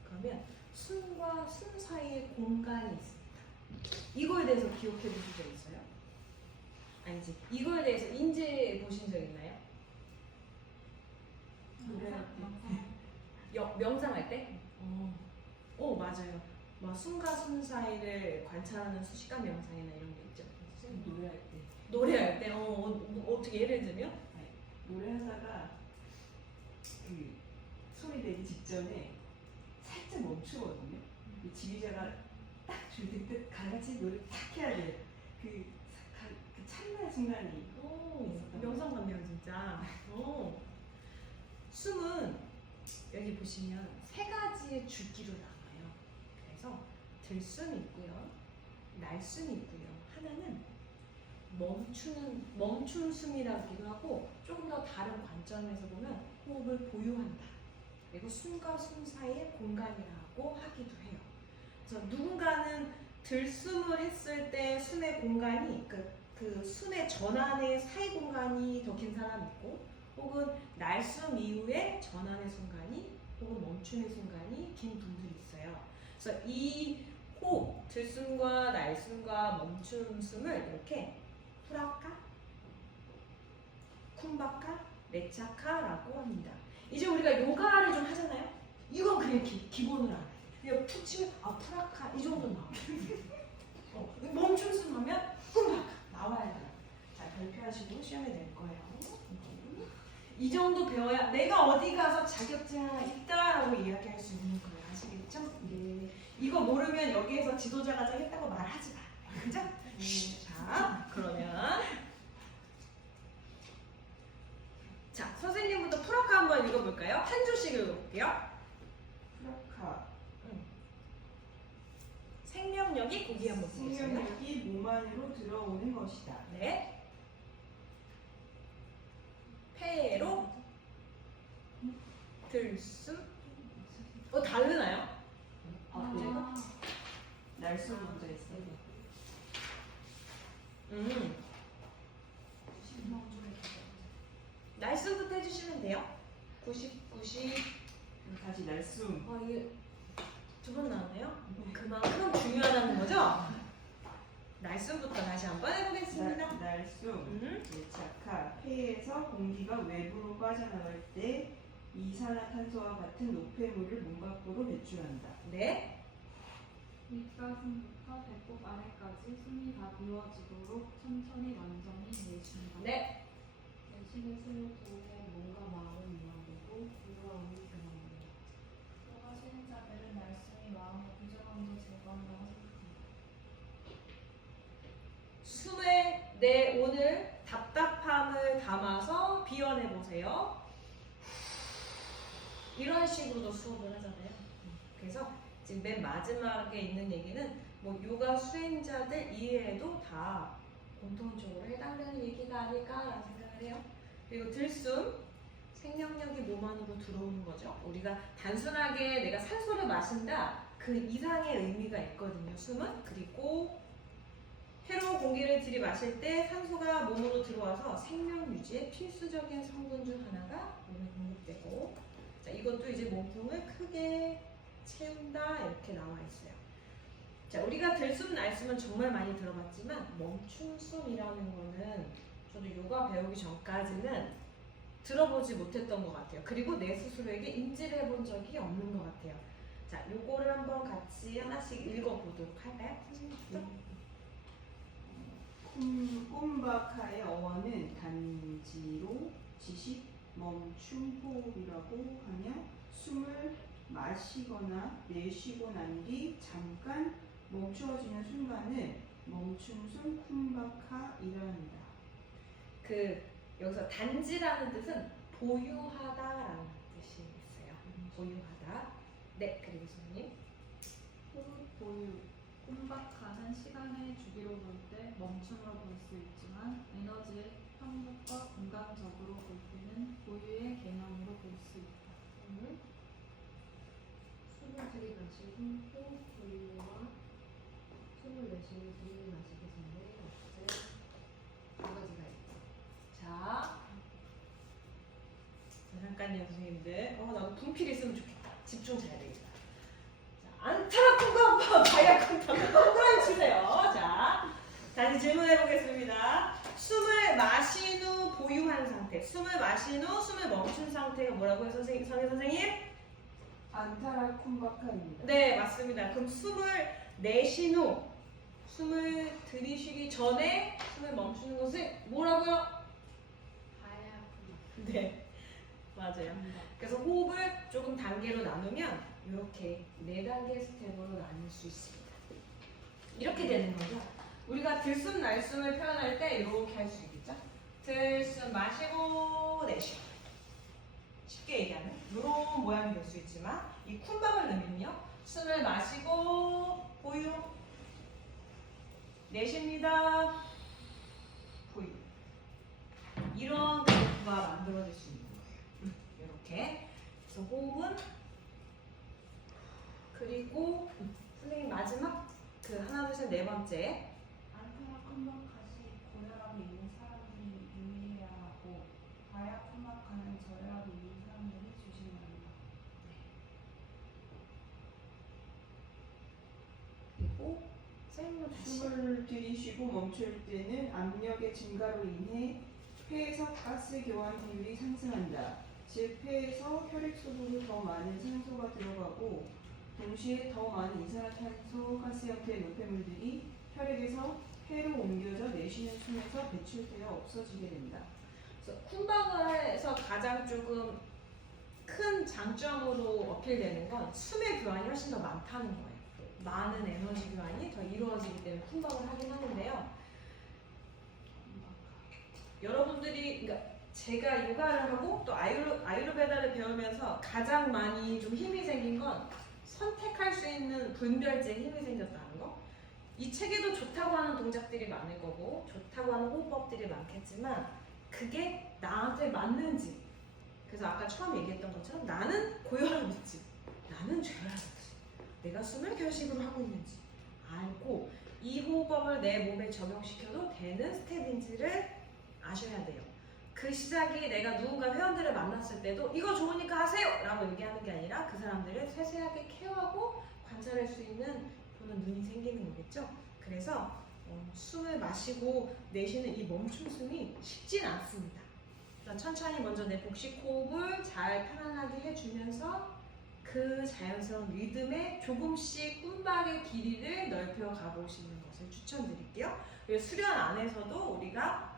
그러면 숨과 숨 사이에 공간이 있습니다. 이거에 대해서 기억해 보신 적 있어요? 아니지. 이거에 대해서 인지해 보신 적 있나요? 명상할 때? 맞아요. 막 숨과 숨 사이를 관찰하는 수시간 명상이나 이런 게 있죠. 노래할 때. 노래할 때? 어떻게 예를 들면? 노래하다가 그 소리 내기 직전에 살짝 멈추거든요. 이 지휘자가 딱 줄일 때 같이 노래 탁 해야 돼요. 그 찰나 순간이. 명상 같네요, 진짜. 숨은 여기 보시면 3가지의 주기로 나와요. 그래서 들숨이 있고요, 날숨이 있고요. 하나는 멈춘 숨이라기도 하고 조금 더 다른 관점에서 보면 호흡을 보유한다. 그리고 숨과 숨 사이의 공간이라고 하기도 해요. 그래서 누군가는 들숨을 했을 때 숨의 공간이 그 숨의 전환의 사이 공간이 더 긴 사람이 있고, 혹은 날숨 이후에 전환의 순간이 혹은 멈춤의 순간이 긴 분들이 있어요. 그래서 이 호흡, 들숨과 날숨과 멈춤 숨을 이렇게 프라카, 쿰바카, 레차카라고 합니다. 이제 우리가 요가를 좀 하잖아요. 이건 그냥 기본으로 알아요. 그냥 푹 치면 프라카 이 정도 나와요. 멈춤 숨 하면 쿰바카 나와야 돼요. 자, 발표하시고 시험에 낼 거예요. 이 정도 배워야 내가 어디 가서 자격증 하나 있다라고 이야기할 수 있는 거예요. 아시겠죠? 예. 이거 모르면 여기에서 지도자가 했다고 말하지 마. 그죠? 자, 그러면 자, 선생님부터 프라카 한번 읽어볼까요? 한 줄씩 읽어볼게요. 프라카. 생명력이 고기 한번 보겠습니다. 생명력이 몸 안으로 들어오는 것이다. 네. 폐로 들숨. 다르나요? 날숨 먼저 있어요. 날숨부터 해주시면 돼요. 90. 다시 날숨. 이게 2번 나왔네요. 그만큼 중요하다는 거죠? 날숨부터 다시 한번 해보겠습니다. 날숨. 레차카. 폐에서 공기가 외부로 빠져나갈 때 이산화탄소와 같은 노폐물을 몸 밖으로 배출한다. 네. 윗가슴부터 배꼽 아래까지 숨이 다 비워지도록 천천히 완전히 내쉰다. 네. 내쉬는 숨을 통해 몸과 마음을 이완하고 부드러움이 들어옵니다. 요가 시행자들은 날숨이 마음의 부정함도 제거한다고 생각합니다. 숨에 내 오늘 답답함을 담아서 비워내 보세요. 이런 식으로도 수업을 하잖아요. 그래서 지금 맨 마지막에 있는 얘기는 뭐 요가 수행자들 이외에도 다 공통적으로 해당되는 얘기가 아닐까라는 생각을 해요. 그리고 들숨, 생명력이 몸 안으로 들어오는 거죠. 우리가 단순하게 내가 산소를 마신다 그 이상의 의미가 있거든요. 숨은. 그리고 폐로 공기를 들이마실 때 산소가 몸으로 들어와서 생명 유지에 필수적인 성분 중 하나가 몸에 공급되고, 자, 이것도 이제 몸통을 크게 채운다 이렇게 나와 있어요. 자, 우리가 들숨 날숨은 정말 많이 들어봤지만 멈춤 숨이라는 거는 저도 요가 배우기 전까지는 들어보지 못했던 것 같아요. 그리고 내 스스로에게 인지를 해본 적이 없는 것 같아요. 자, 요거를 한번 같이 하나씩 읽어보도록 할까요? 쿰바카의 어원은 단지로 지식, 멈춤, 호흡이라고 하며 숨을 마시거나 내쉬고 난 뒤 잠깐 멈추어지는 순간을 멈춤숨 쿰바카이라 한다. 여기서 단지라는 뜻은 보유하다라는 뜻이 있어요. 보유하다. 네, 그리고 선생님. 호흡 보유, 꼼박하는 시간의 주기로 볼 때 멈춤으로 볼 수 있지만 에너지의 편국과 공간적으로 볼 때는 보유의 개념으로 볼 수 있다. 숨을 들이마시고 호흡 보유와 숨을 내쉬고 들이마시기 전에 어째 두 가지가 있다. 자, 잠깐요, 선생님들. 나도 분필 있으면 좋겠다. 집중 잘 되겠다. 자, 안타라쿵과 바야쿵탕 동그라미 치세요. 자, 다시 질문해 보겠습니다. 숨을 마신 후 보유한 상태, 숨을 마신 후 숨을 멈춘 상태가 뭐라고요, 선생님? 안타라 쿰바카입니다. 네, 맞습니다. 그럼 숨을 내쉰 후, 숨을 들이쉬기 전에 숨을 멈추는 것을 뭐라고요? 바야 네, 맞아요. 그래서 호흡을 조금 단계로 나누면 이렇게 4단계 스텝으로 나눌 수 있습니다. 이렇게 되는 거죠. 우리가 들숨 날숨을 표현할 때 이렇게 할 수 있겠죠. 들숨 마시고 내쉬고. 쉽게 얘기하면 이런 모양이 될 수 있지만 이 쿤박을 넣으면요. 숨을 마시고 보유. 내쉽니다. 보유. 이런 그래프가 만들어질 수 있는 거예요. 이렇게. 그래서 호흡은 그리고 선생님 마지막 그 하나 둘 셋 네 번째 안타라 콤박하시 고혈압이 있는 사람들이 유의해야 하고 바야 콤박하는 저혈압이 있는 사람들이 조심해야 한다. 그리고 선생님은 다시 숨을 들이쉬고 멈출 때는 압력의 증가로 인해 폐에서 가스 교환 비율이 상승한다. 즉 폐에서 혈액 속으로 더 많은 산소가 들어가고 동시에 더 많은 이산화탄소 가스 형태의 노폐물들이 혈액에서 폐로 옮겨져 내쉬는 숨에서 배출되어 없어지게 된다. 그래서 쿤박을 해서 가장 조금 큰 장점으로 어필되는 건 숨의 교환이 훨씬 더 많다는 거예요. 많은 에너지 교환이 더 이루어지기 때문에 쿤박을 하긴 하는데요. 여러분들이 그러니까 제가 요가를 하고 또 아유르베다를 배우면서 가장 많이 좀 힘이 생긴 건 선택할 수 있는 분별제에 힘이 생겼다는 거. 이 책에도 좋다고 하는 동작들이 많을 거고 좋다고 하는 호흡법들이 많겠지만 그게 나한테 맞는지. 그래서 아까 처음 얘기했던 것처럼 나는 고혈압이 있지, 나는 저혈압이 있지, 내가 숨을 결식으로 하고 있는지 알고 이 호흡법을 내 몸에 적용시켜도 되는 스텝인지를 아셔야 돼요. 그 시작이 내가 누군가 회원들을 만났을 때도 이거 좋으니까 하세요! 라고 얘기하는 게 아니라 그 사람들을 세세하게 케어하고 관찰할 수 있는 보는 눈이 생기는 거겠죠. 그래서 숨을 마시고 내쉬는 이 멈춤숨이 쉽진 않습니다. 천천히 먼저 내 복식 호흡을 잘 편안하게 해주면서 그 자연스러운 리듬에 조금씩 쿰박의 길이를 넓혀 가보시는 것을 추천드릴게요. 그리고 수련 안에서도 우리가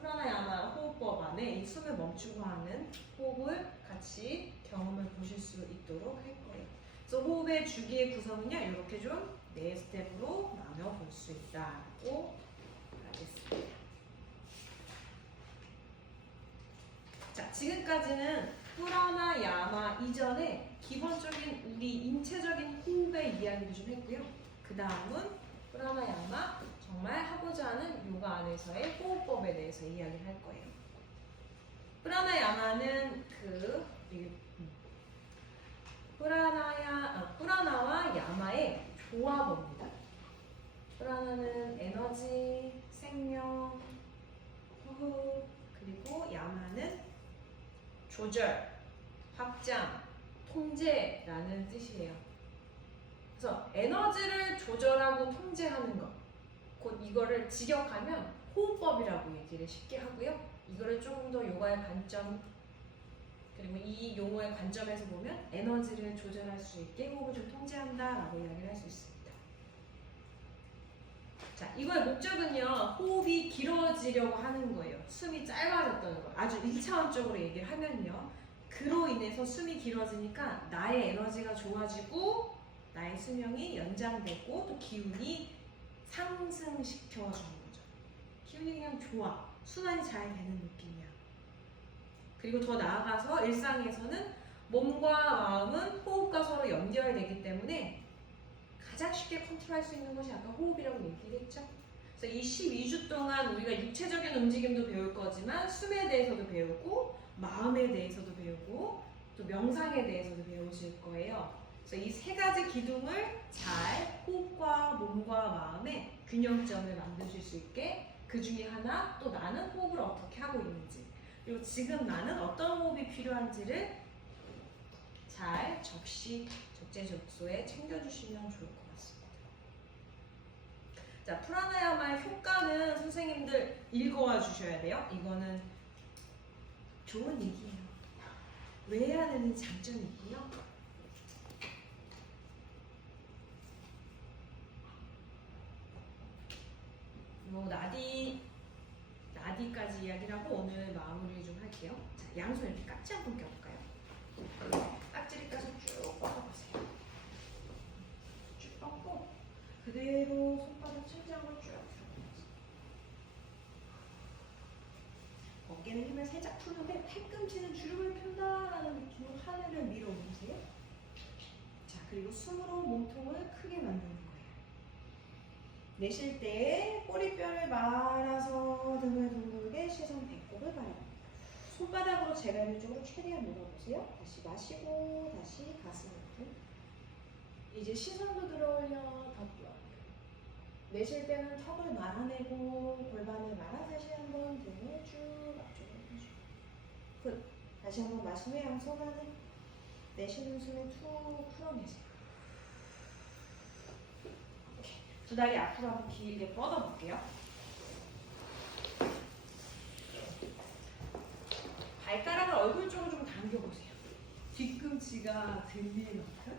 프라나야마 호흡법 안에 이 숨을 멈추고 하는 호흡을 같이 경험을 보실 수 있도록 할 거예요. 그래서 호흡의 주기의 구성은요, 이렇게 좀 4스텝으로 나눠 볼 수 있다고 알겠습니다. 자, 지금까지는 프라나야마 이전에 기본적인 우리 인체적인 호흡의 이야기를 좀 했고요. 그 다음은 프라나야마 정말 하고자 하는 요가 안에서의 호흡법에 대해서 이야기를 할 거예요. 프라나야마는 프라나와 야마의 조합어입니다. 프라나는 에너지, 생명, 호흡, 그리고 야마는 조절, 확장, 통제라는 뜻이에요. 그래서 에너지를 조절하고 통제하는 것, 곧 이거를 직역하면 호흡법이라고 얘기를 쉽게 하고요. 이거를 조금 더 요가의 관점 그리고 이 용어의 관점에서 보면 에너지를 조절할 수 있게 호흡을 좀 통제한다라고 이야기를 할 수 있습니다. 자, 이거의 목적은요, 호흡이 길어지려고 하는 거예요. 숨이 짧아졌다는 거. 아주 1차원적으로 얘기를 하면요. 그로 인해서 숨이 길어지니까 나의 에너지가 좋아지고 나의 수명이 연장되고 또 기운이 상승시켜주는 거죠. 기운이 그냥 좋아. 순환이 잘 되는 느낌이야. 그리고 더 나아가서 일상에서는 몸과 마음은 호흡과 서로 연결되기 때문에 가장 쉽게 컨트롤할 수 있는 것이 아까 호흡이라고 얘기를 했죠. 그래서 이 12주 동안 우리가 육체적인 움직임도 배울 거지만 숨에 대해서도 배우고 마음에 대해서도 배우고 또 명상에 대해서도 배우실 거예요. 그래서 이 세 가지 기둥을 잘 호흡과 몸과 마음의 균형점을 만드실 수 있게 그 중에 하나 또 나는 호흡을 어떻게 하고 있는지 그리고 지금 나는 어떤 호흡이 필요한지를 잘 적재적소에 챙겨주시면 좋을 것 같습니다. 자, 프라나야마의 효과는 선생님들 읽어와 주셔야 돼요. 이거는 좋은 얘기예요. 왜 해야 되는지 장점이고요. 나디까지 이야기를 하고 오늘 마무리 좀 할게요. 자, 양손 이렇게 깍지 한번 껴볼까요? 깍지를 껴서 쭉 뻗어보세요. 쭉 뻗고 그대로 손바닥 천장으로 쭉 들어보세요. 어깨는 힘을 살짝 푸는데 팔꿈치는 주름을 편다라는 느낌으로 하늘을 밀어보세요. 자, 그리고 숨으로 몸통을 크게 만드는 거예요. 내쉴 때 꼬리뼈를 말아서 등을 둥글게 시선 배꼽을 바라봅니다. 손바닥으로 제갈비 쪽으로 최대한 밀어보세요. 다시 마시고 다시 가슴 높이. 이제 시선도 들어올려 덮여. 내쉴 때는 턱을 말아내고 골반을 말아 다시 한번 등을 쭉 앞쪽으로 해주고. 굿. 다시 한번 마시며 양손 안에 내쉬는 숨을 툭 풀어내세요. 두 다리 앞으로 한번 길게 뻗어볼게요. 발가락을 얼굴 쪽으로 좀 당겨보세요. 뒤꿈치가 들릴 만큼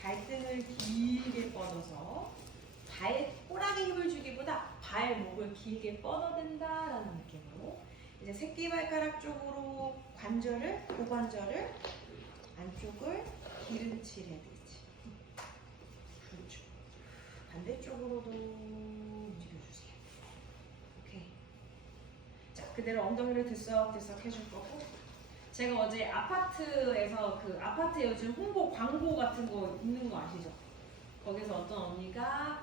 발등을 길게 뻗어서 발꼬락에 힘을 주기보다 발목을 길게 뻗어댄다라는 느낌으로 이제 새끼발가락 쪽으로 고관절을 안쪽을 기름칠해드리지. 그렇죠. 반대쪽으로도 움직여주세요. 오케이. 자, 그대로 엉덩이를 들썩들썩 해줄 거고 제가 어제 아파트에서 그 아파트에 요즘 홍보 광고 같은 거 있는 거 아시죠? 거기서 어떤 언니가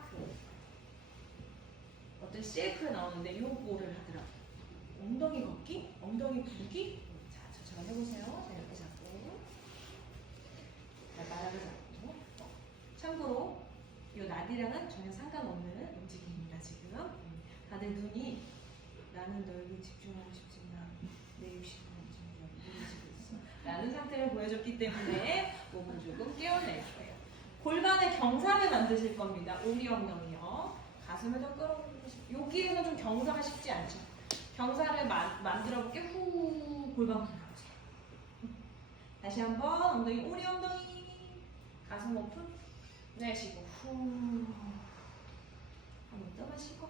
어떤 CF에 나오는데 요거를 하더라고요. 엉덩이 걷기? 엉덩이 부기? 자, 저처럼 해보세요. 자, 이렇게 잡고 발바닥을 잡고 참고로 이 나디랑은 전혀 상관없는 움직임입니다. 지금 다들 눈이 나는 너에게 집중하고 싶지만 내 의식은 점점 무너지고 있어 라는 상태를 보여줬기 때문에 몸을 조금 깨워낼 거예요. 골반의 경사를 만드실 겁니다. 오리 엉덩이요. 가슴을 더 끌어올리고 싶어요. 여기에서 좀 경사가 쉽지 않죠. 경사를 만들어 볼게. 후 골반 풀어보세요. 다시 한번 엉덩이 오리 엉덩이 가슴 오픈 내쉬고 후 한번 더 마시고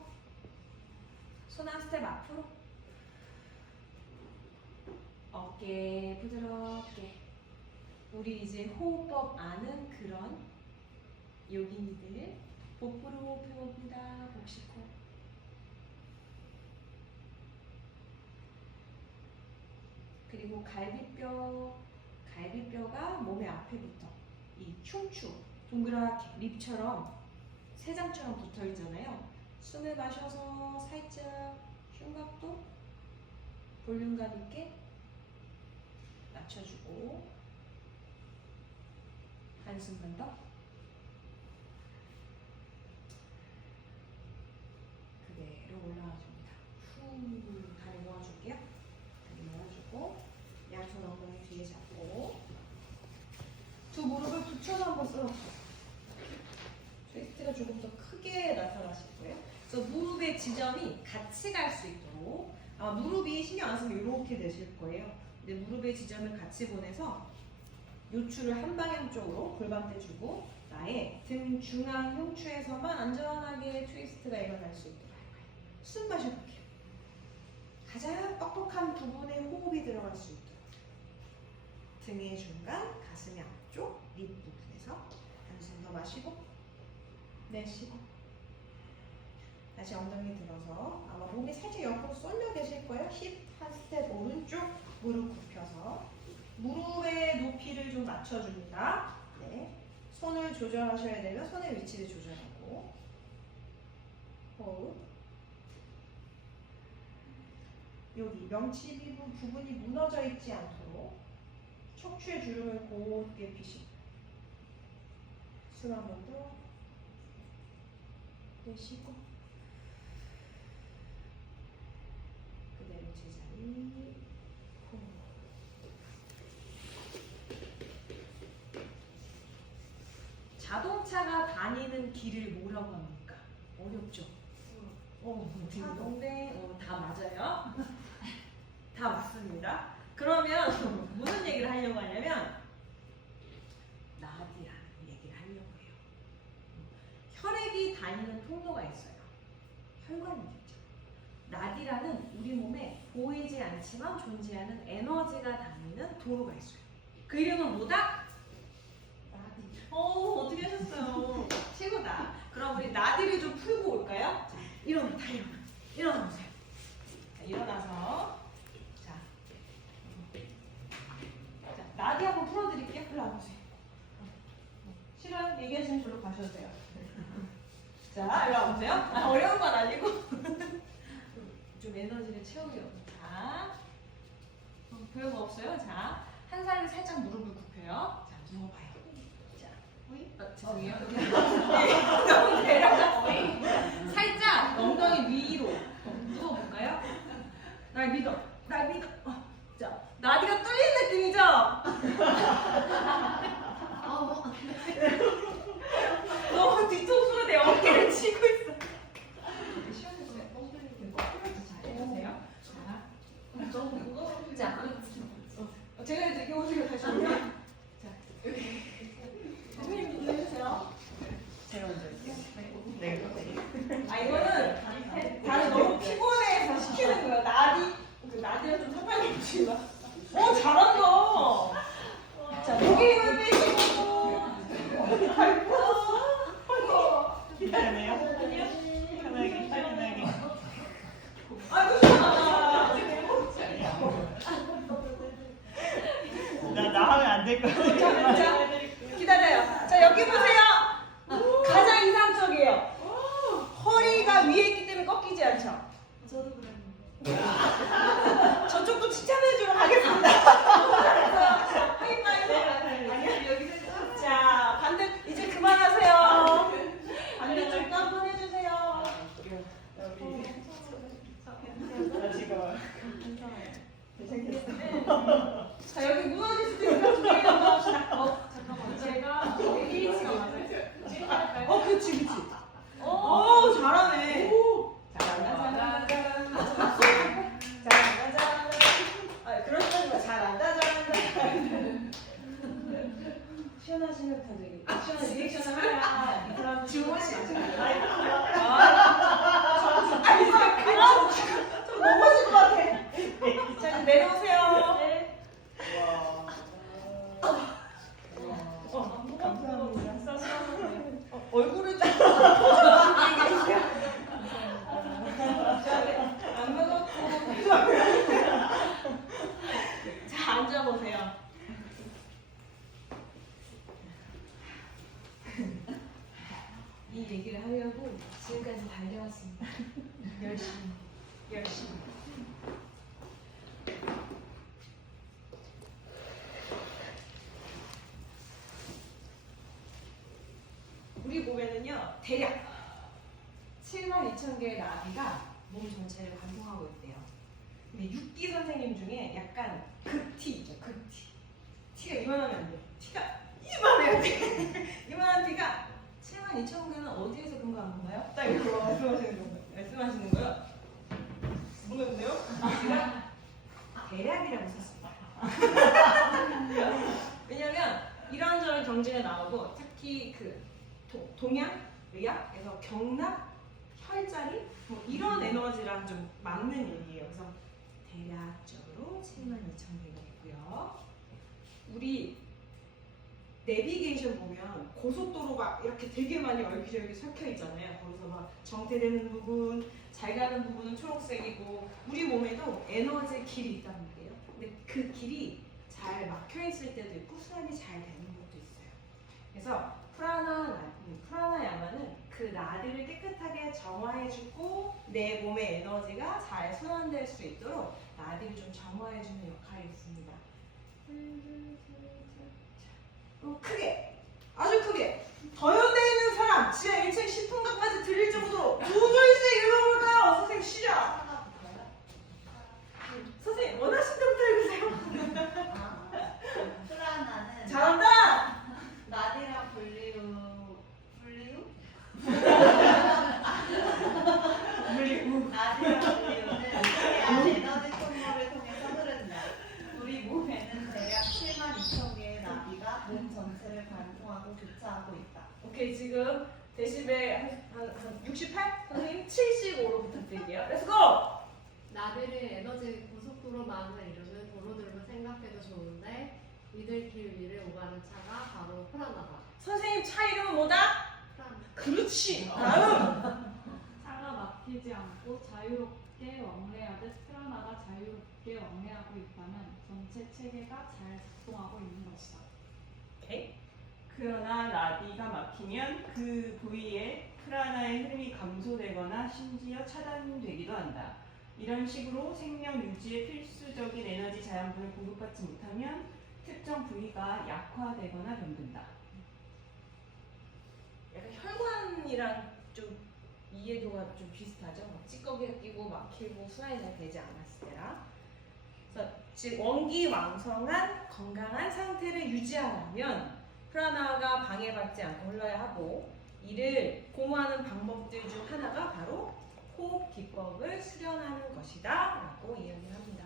손 한 스텝 앞으로 어깨 부드럽게 우리 이제 호흡법 아는 그런 요기니들 복부로 호흡해봅니다. 복식호 그리고 갈비뼈가 몸의 앞에부터 이 흉추 동그랗게 립처럼 새장처럼 붙어 있잖아요. 숨을 마셔서 살짝 흉곽도 볼륨감 있게 낮춰주고 한숨만 더 그대로 올라와줍니다. 후 다리 모아줄게요. 다리 모아주고 양손 엉덩이 뒤에 잡고 두 무릎을 붙여서 한번 쓸어주세요. 트위스트가 조금 더 크게 나타나실 거예요. 그래서 무릎의 지점이 같이 갈 수 있도록 무릎이 신경 안 쓰면 이렇게 되실 거예요. 근데 무릎의 지점을 같이 보내서 요추를 한 방향 쪽으로 골반대 주고 나의 등 중앙 흉추에서만 안전하게 트위스트가 일어날 수 있도록 숨 마셔볼게요. 가장 뻑뻑한 부분에 호흡이 들어갈 수 있도록 등의 중간, 가슴의 앞쪽, 립 부분에서 한숨 더 마시고 내쉬고 다시 엉덩이 들어서 아마 몸이 살짝 옆으로 쏠려 계실 거예요. 힙 한 스텝 오른쪽 무릎 굽혀서 무릎의 높이를 좀 맞춰줍니다. 네. 손을 조절하셔야 되면 손의 위치를 조절하고 호흡. 여기 명치 부분이 무너져 있지 않도록 척추의 주름을 곧게 피시고 숨 한 번 더 내쉬고 그대로 제자리. 자동차가 다니는 길을 뭐라고 합니까? 어렵죠? 딩동댕. 다 맞아요. 다 맞습니다. 그러면 무슨 얘기를 하려고 하냐면 나디라는 얘기를 하려고 해요. 혈액이 다니는 통로가 있어요. 혈관이겠죠. 나디라는 우리 몸에 보이지 않지만 존재하는 에너지가 다니는 도로가 있어요. 그 이름은 뭐다? 어떻게 하셨어요? 최고다. 그럼 우리 나디를 좀 풀고 올까요? 자, 일어나보세요. 자, 일어나서 자, 나디 한번 풀어드릴게요. 일로 와보세요. 싫어요? 얘기하시면 저로 가셔도 돼요. 자, 일로 와보세요. 어려운 건 아니고 좀 에너지를 채우려고. 자, 별거 없어요. 자, 한 살을 살짝 무릎을 굽혀요. 자, 누워봐요. 죄송해요. 너무 내려가. 살짝 엉덩이 위로 누워볼까요? 날 믿어. 자, 나디가 뚫리는 느낌이죠? 너무 뒤통수로 내 어깨를 치고 있어. 시원해서요. 뻥 뚫리는 거. 잘 해보세요. 너무 무거워. 자, 제가 이제 여기로 다시 올게요. 자, 여기. 선생님 해주세요. 제가 먼저 할게요. 네. 이거는 다들 너무 피곤해서 시키는 거예요. 나디가 좀 상관이 없지만. 잘한다. 자, 목에 힘을 빼시고. 기다려요? 편하게. 아이고, 좋아. 나 하면 안 될 것 같아. 자, 기다려요. 자, 여기 보세요. 가장 이상적이에요. 허리가 위에 있기 때문에 꺾이지 않죠? 저도 그랬는데. 저쪽도 칭찬해주러 가겠습니다. 하이파이브. 자, 반대 이제 그만하세요. 반대쪽도 한번 해주세요. 자, 여기 무너질 수도 있으니까 두 개를 한번 합시다. 잠깐만. 제가 H가 맞아요? 그치. 잘하네. 그렇지 마. 잘한다. 시원하시면 부탁드리겠습니다. 시원한 리액션을 하야 이 사람 주무시죠. 좀 넘어질 것 같아. 자, 이제 내려오세요. 네. 감사합니다. 얼굴을 좀 안 먹었고. 자, 앉아보세요. 이 얘기를 하려고 지금까지 달려왔습니다. 열심히. 우리 몸에는요, 대략 72,000개의 나비가 몸 전체를 관통하고 있대요. 근데 육기 선생님 중에 약간 극티 있죠, 극티. 티가 이만하면 안 돼. 티가 이만해야 돼. 이만한 티가 72,000개는 어디에서 근거한 건가요? 딱 이거 말씀하시는 거예요. 정도였네요. 제가 대략이라고 썼습니다. 왜냐면 이런저런 경진에 나오고 특히 그 동양, 의학에서 경락, 혈자리 뭐 이런 에너지랑 좀 맞는 얘기예요. 그래서 대략적으로 72,100이고요. 우리 내비게이션 보면 고속도로가 이렇게 되게 많이 얼기설기 섞여 있잖아요. 거기서 막 정체되는 부분, 잘 가는 부분은 초록색이고 우리 몸에도 에너지 길이 있단 말이에요. 근데 그 길이 잘 막혀 있을 때도 있고 순환이 잘 되는 것도 있어요. 그래서 프라나야마는 그 나디를 깨끗하게 정화해주고 내 몸의 에너지가 잘 순환될 수 있도록 나디를 좀 정화해주는 역할이 있습니다. 크게, 아주 크게 더현대에 있는 사람 지하 1층 10분간까지 들릴 정도로 두 줄씩 읽어볼까요? 선생님 시작! 하나 볼까요? 선생님 원하신 대로 읽으세요. 프라나는 잘한다! 나디라 분리우 나디라 분리우는 최대한 에너지 통로를 통해서 흐른다. 우리 몸에는 대략 72,000개의 나디가 몸 전체를 관통하고 교차하고 있다. 오케이 지금 데시벨 한 68? 선생님 75로 부탁드릴게요. 렛츠고! 나들이 에너지 고속도로만을 이루는 도로들만 생각해도 좋은데 이들 길 위를 오가는 차가 바로 프라나다. 선생님 차 이름은 뭐다? 프라나. 그렇지! 다음! 차가 막히지 않고 자유롭게 왕래하듯 프라나가 자유롭게 왕래하고 있다면 전체 체계가 잘 작동하고 있는 것이다. 오케이. 그러나 나디가 막히면 그 부위에 프라나의 흐름이 감소되거나 심지어 차단되기도 한다. 이런 식으로 생명 유지에 필수적인 에너지 자양분을 공급받지 못하면 특정 부위가 약화되거나 병든다. 약간 혈관이랑 좀 이해도가 좀 비슷하죠? 막 찌꺼기가 끼고 막히고 순환이 잘 되지 않았을 때라. 그래서 즉 원기왕성한 건강한 상태를 유지하려면 프라나가 방해받지 않고 흘러야 하고 이를 공유하는 방법들 중 하나가 바로 호흡 기법을 수련하는 것이다 라고 이야기를 합니다.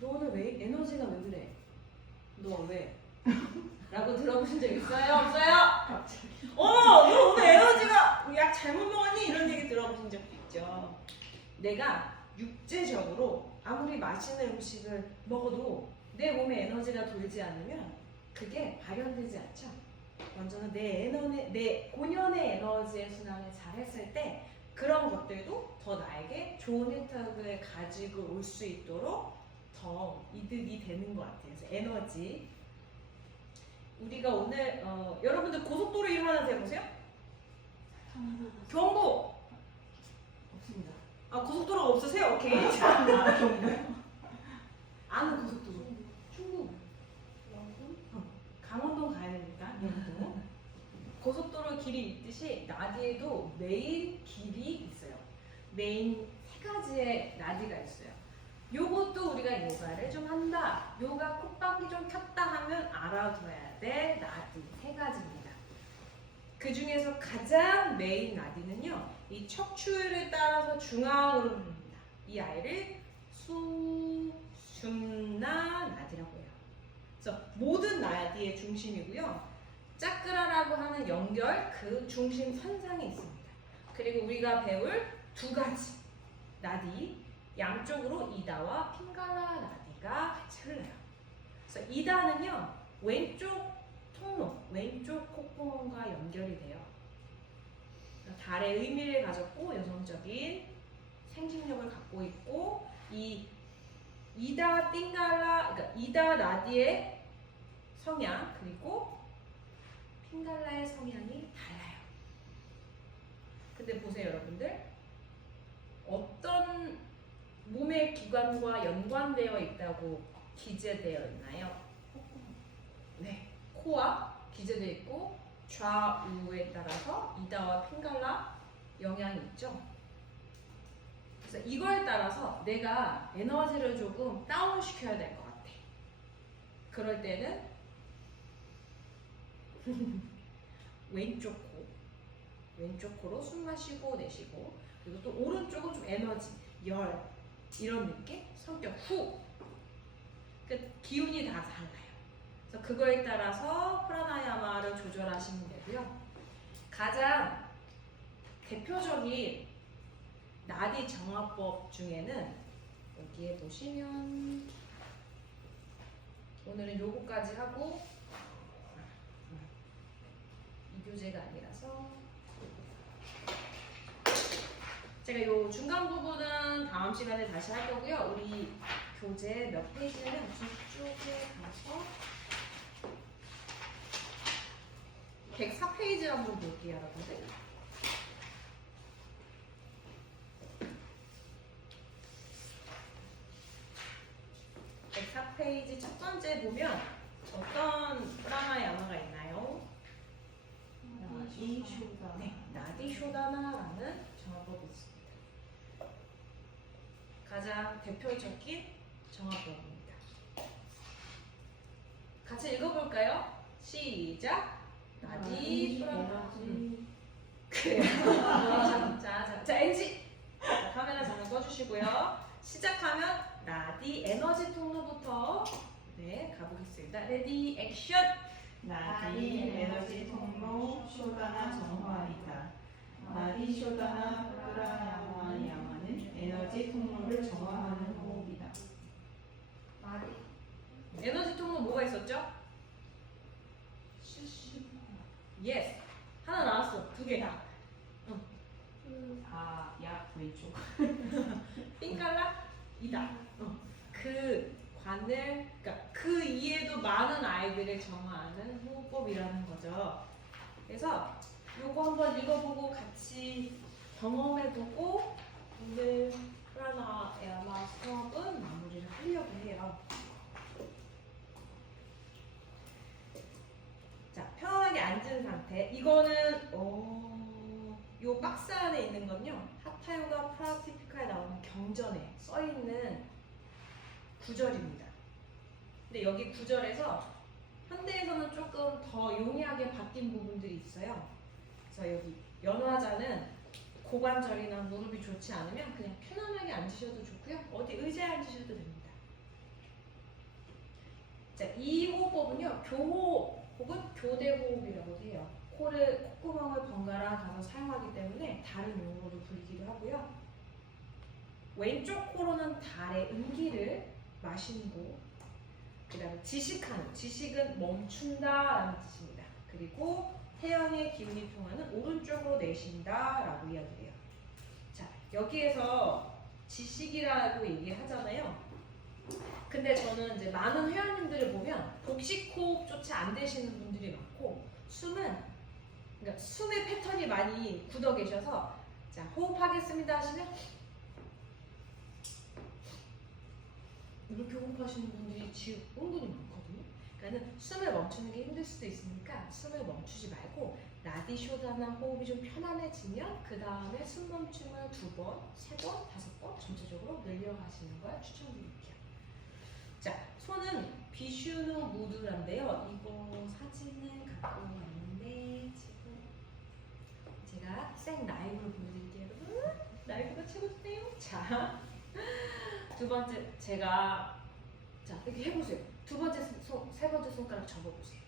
너 오늘 왜 에너지가 왜 그래? 너 왜? 라고 들어보신 적 있어요? 없어요? 너 오늘 에너지가 약 잘못 먹었니? 이런 얘기 들어보신 적 있죠. 내가 육체적으로 아무리 맛있는 음식을 먹어도 내 몸에 에너지가 돌지 않으면 그게 발현되지 않죠. 먼저는 내 본연의 에너지의 순환을 잘 했을 때 그런 것들도 더 나에게 좋은 혜택을 가지고 올 수 있도록 더 이득이 되는 것 같아요. 그래서 에너지. 우리가 오늘 여러분들 고속도로 이름 하나 대보세요. 경부. 없습니다. 아 고속도로가 없으세요? 오케이. 아는 고속도로. 충북. 강원도 가야 되니까 영도. 고속도로 길이 있듯이 나디에도 메인 길이 있어요. 메인 3가지의 나디가 있어요. 요것도 우리가 요가를 좀 한다. 요가 콧방귀 좀 켰다 하면 알아둬야 돼. 나디 3가지입니다. 그 중에서 가장 메인 나디는요. 이 척추를 따라서 중앙으로 흐릅니다. 이 아이를 수슌나 나디라고 해요. 그래서 모든 나디의 중심이고요. 짜크라라고 하는 연결 그 중심 선상에 있습니다. 그리고 우리가 배울 2가지 나디 양쪽으로 이다와 핑갈라 나디가 같이 흘러요. 그래서 이다는요 왼쪽 통로, 왼쪽 콧구멍과 연결이 돼요. 달의 의미를 가졌고 여성적인 생식력을 갖고 있고 이 이다 핑갈라, 그러니까 이다 나디의 성향 그리고 핑갈라의 성향이 달라요. 근데 보세요 여러분들, 어떤 몸의 기관과 연관되어 있다고 기재되어 있나요? 네, 코와 기재되어 있고 좌우에 따라서 이다와 핑갈라 영향이 있죠. 그래서 이거에 따라서 내가 에너지를 조금 다운 시켜야 될 것 같아. 그럴 때는 왼쪽 코, 왼쪽 코로 숨 마시고 내쉬고, 그리고 또 오른쪽은 좀 에너지, 열 이런 느낌, 성격 후. 그 기운이 다 달라요. 그래서 그거에 따라서 프라나야마를 조절하시면 되고요. 가장 대표적인 나디 정화법 중에는 여기에 보시면 오늘은 요거까지 하고 이 교재가 아니라서 제가 요 중간 부분은 다음 시간에 다시 할 거고요. 우리 교재 몇 페이지냐면 뒤쪽에 가서 104페이지 한번 볼게요, 여러분들. 페이지 첫 번째 보면 어떤 프라나야마가 있나요? 나디쇼다. 네, 나디쇼다나라는 정화법이 있습니다. 가장 대표적인 정화법입니다. 같이 읽어볼까요? 시작. 나디 프라나. 그래요. 자, NG. 자, 카메라 잠깐 꺼주시고요. 시작하면 나디 에너지 통로부터 네 가보겠습니다. 레디 액션. 나디 에너지 통로 쇼다나 정화이다. 나디 쇼다나 프라나야마는 에너지 통로를 정화하는 호흡이다. 나디 에너지 통로 뭐가 있었죠? 예스. 하나 나왔어. 두 개 다. 약 왼쪽. 삥깔라 이다. 그 관을, 그러니까 그 이에도 많은 아이들을 정화하는 호흡법이라는 거죠. 그래서 요거 한번 읽어보고 같이 경험해보고 오늘 프라나야마 수업은 마무리를 하려고 해요. 자, 편안하게 앉은 상태. 이거는 요 박스 안에 있는 건요, 하타요가 프라티피카에 나오는 경전에 써있는 구절입니다. 근데 여기 구절에서 현대에서는 조금 더 용이하게 바뀐 부분들이 있어요. 그래서 여기 연화자는 고관절이나 무릎이 좋지 않으면 그냥 편안하게 앉으셔도 좋고요. 어디 의자에 앉으셔도 됩니다. 자, 이 호흡법은요, 교호흡 혹은 교대호흡이라고 해요. 콧구멍을 번갈아 가서 사용하기 때문에 다른 용어로 불리기도 하고요. 왼쪽 코로는 달의 음기를 마시고, 그 다음에 지식하는, 지식은 멈춘다라는 뜻입니다. 그리고 태양의 기운이 통하는 오른쪽으로 내쉰다라고 이야기해요. 자, 여기에서 지식이라고 얘기하잖아요. 근데 저는 이제 많은 회원님들을 보면 복식 호흡조차 안 되시는 분들이 많고, 그러니까 숨의 패턴이 많이 굳어 계셔서, 자, 호흡하겠습니다 하시면 이렇게 호흡하시는 분들이 지금 은근히 많거든요. 그러니까 숨을 멈추는 게 힘들 수도 있으니까 숨을 멈추지 말고 나디쇼다나 호흡이 좀 편안해지면 그 다음에 숨 멈춤을 2번, 3번, 5번 전체적으로 늘려가시는 걸 추천드릴게요. 자, 손은 비슈누 무드란데요. 이거 사진을 갖고 왔는데 지금 제가 생 라이브로 보여드릴게요. 여러분, 라이브가 최고네요. 자, 두 번째 제가, 자, 이렇게 해보세요. 두 번째 세 번째 손가락 접어보세요.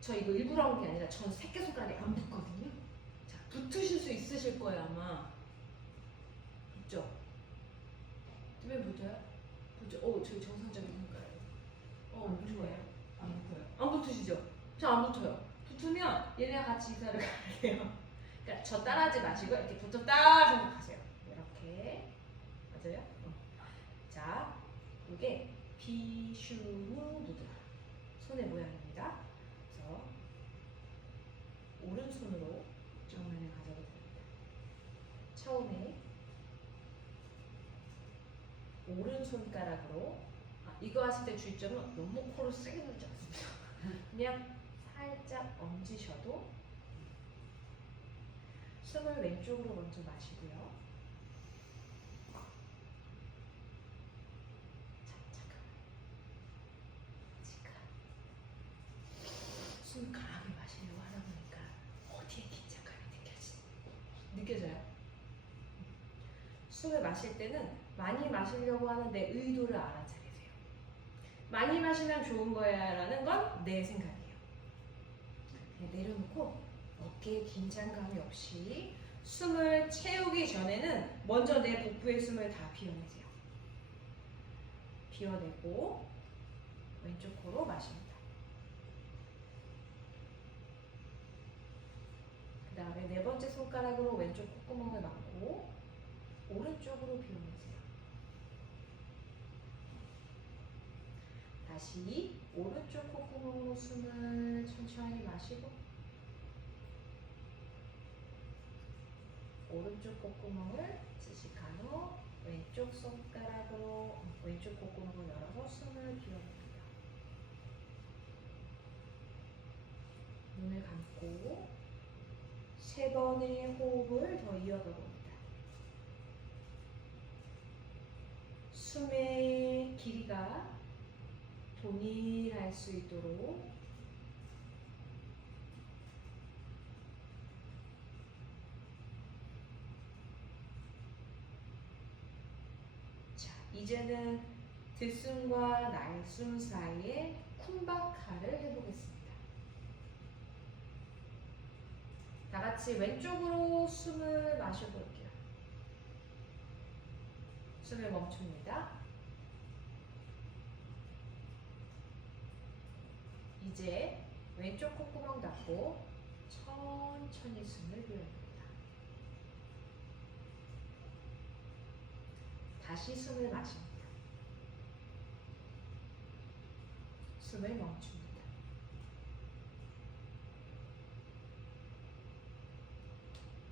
저 이거 일부러 한 게 아니라 전 새끼손가락이 안 붙거든요. 자, 붙으실 수 있으실 거예요 아마. 붙죠? 왜 붙어요? 붙죠? 저기 정상적인 손가락이에요. 좋아요. 안 보여요. 안 붙으시죠? 저 안 붙어요. 붙으면 얘네랑 같이 이사를 가야 돼요. 그러니까 저 따라하지 마시고 이렇게 붙었다 생각하세요. 이렇게. 맞아요? 자, 이게 비슈누 무드라. 손의 모양입니다. 그래서 오른손으로 정면에 가져도 됩니다. 처음에 오른손가락으로, 이거 하실 때 주의점은 너무 코를 세게 누르지 않습니다. 그냥 살짝 얹으셔도, 숨을 왼쪽으로 먼저 마시고요. 숨 강하게 마시려고 하다 보니까 느껴져요? 술을 마실 때는 많이 마시려고 하는 내 의도를 알아차리세요. 많이 마시면 좋은 거야 라는 건 내 생각이에요. 그냥 내려놓고 어깨에 긴장감이 없이 숨을 채우기 전에는 먼저 내 복부의 숨을 다 비워내세요. 비워내고 왼쪽 코로 마십니다. 그 다음에 네 번째 손가락으로 왼쪽 콧구멍을 막고 오른쪽으로 비워내세요. 다시 오른쪽 콧구멍으로 숨을 천천히 마시고 오른쪽 콧구멍을 스식한 후 왼쪽 손가락으로 왼쪽 콧구멍을 열어서 숨을 비워냅니다. 눈을 감고 세 번의 호흡을 더 이어가 봅니다. 숨의 길이가 동일할 수 있도록 자, 이제는 들숨과 날숨 사이에 쿤바카를 해보겠습니다. 다 같이 왼쪽으로 숨을 마셔볼게요. 숨을 멈춥니다. 이제 왼쪽 콧구멍 닫고 천천히 숨을 비워냅니다. 다시 숨을 마십니다. 숨을 멈춥니다.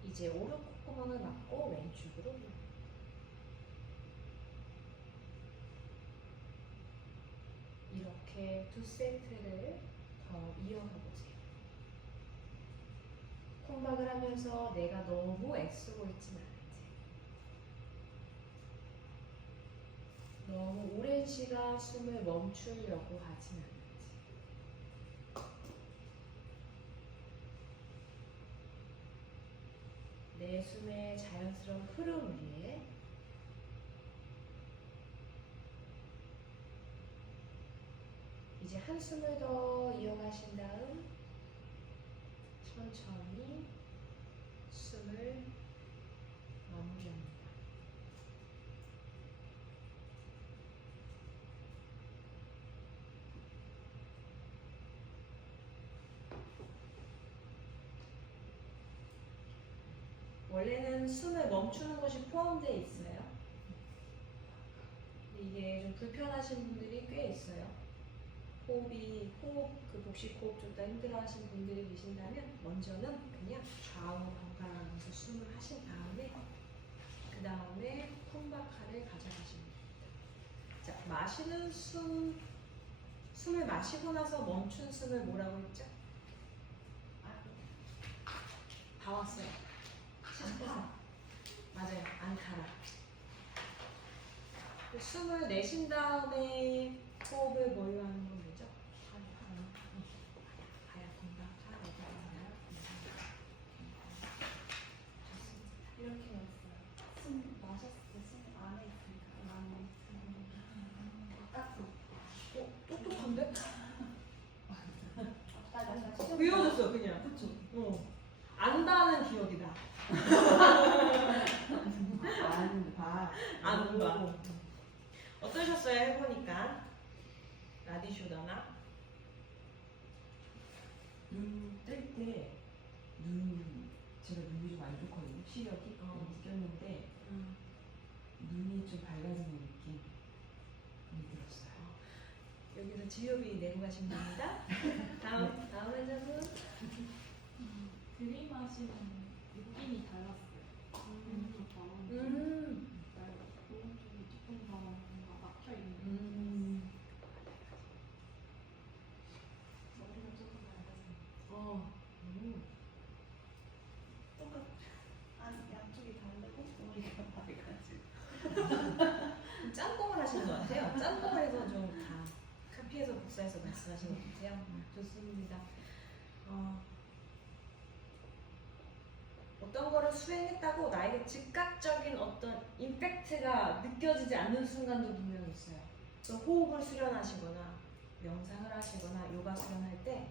이제 오른 콧구멍을 막고 왼쪽으로 비웁니다. 이렇게 두 세트를 더 이어가 보세요. 콩박을 하면서 내가 너무 애쓰고 있진 않은지, 너무 오랜 시간 숨을 멈추려고 하진 않은지, 내 숨의 자연스러운 흐름 위에 이제 한숨을 더 이어가신 다음 천천히 숨을 마무리합니다. 원래는 숨을 멈추는 것이 포함되어 있어요. 이게 좀 불편하신 분들이 꽤 있어요. 그 복식 호흡 좀 더 힘들어하시는 분들이 계신다면 먼저는 그냥 좌우 번갈아가면서 숨을 하신 다음에 그 다음에 콩박하를 가져가시면 됩니다. 자, 마시는 숨을 마시고 나서 멈춘 숨을 뭐라고 했죠? 다 왔어요. 맞아요. 안카라. 숨을 내쉰 다음에 호흡을 뭘로 하는 건 뭐죠? 이렇게 했어요. 숨 마셨을 때 숨 안에 있으니까 안에 바깥으로. 똑똑한데? 다시 외워졌어 그냥. 그쵸? 안다는 기억이다. 안다. 어떠셨어요? 해보니까 라디쇼다나? 눈 뜰 때 제가 눈이 좀 안 좋거든요. 시력이 느꼈는데 눈이 좀 밝아지는 느낌이 들었어요. 여기서 진료비 내고 가시면 됩니다. 다음 환자분. 들이마시는 느낌이 달랐어요. 오른쪽과 오른쪽. 오른쪽이 조금 더 뭔가 막혀있는. 머리가 조금 밝아지는. 똑같. 양쪽이 다르고 머리가 밝아지고. 짬뽕을 하시는 것 같아요. 짬뽕을 해서 좀 다 카피해서 복사해서 말씀하시는 것 같아요. 좋습니다. 어떤 거를 수행했다고 나에게 즉각적인 어떤 임팩트가 느껴지지 않는 순간도 분명히 있어요. 또 호흡을 수련하시거나 명상을 하시거나 요가 수련할 때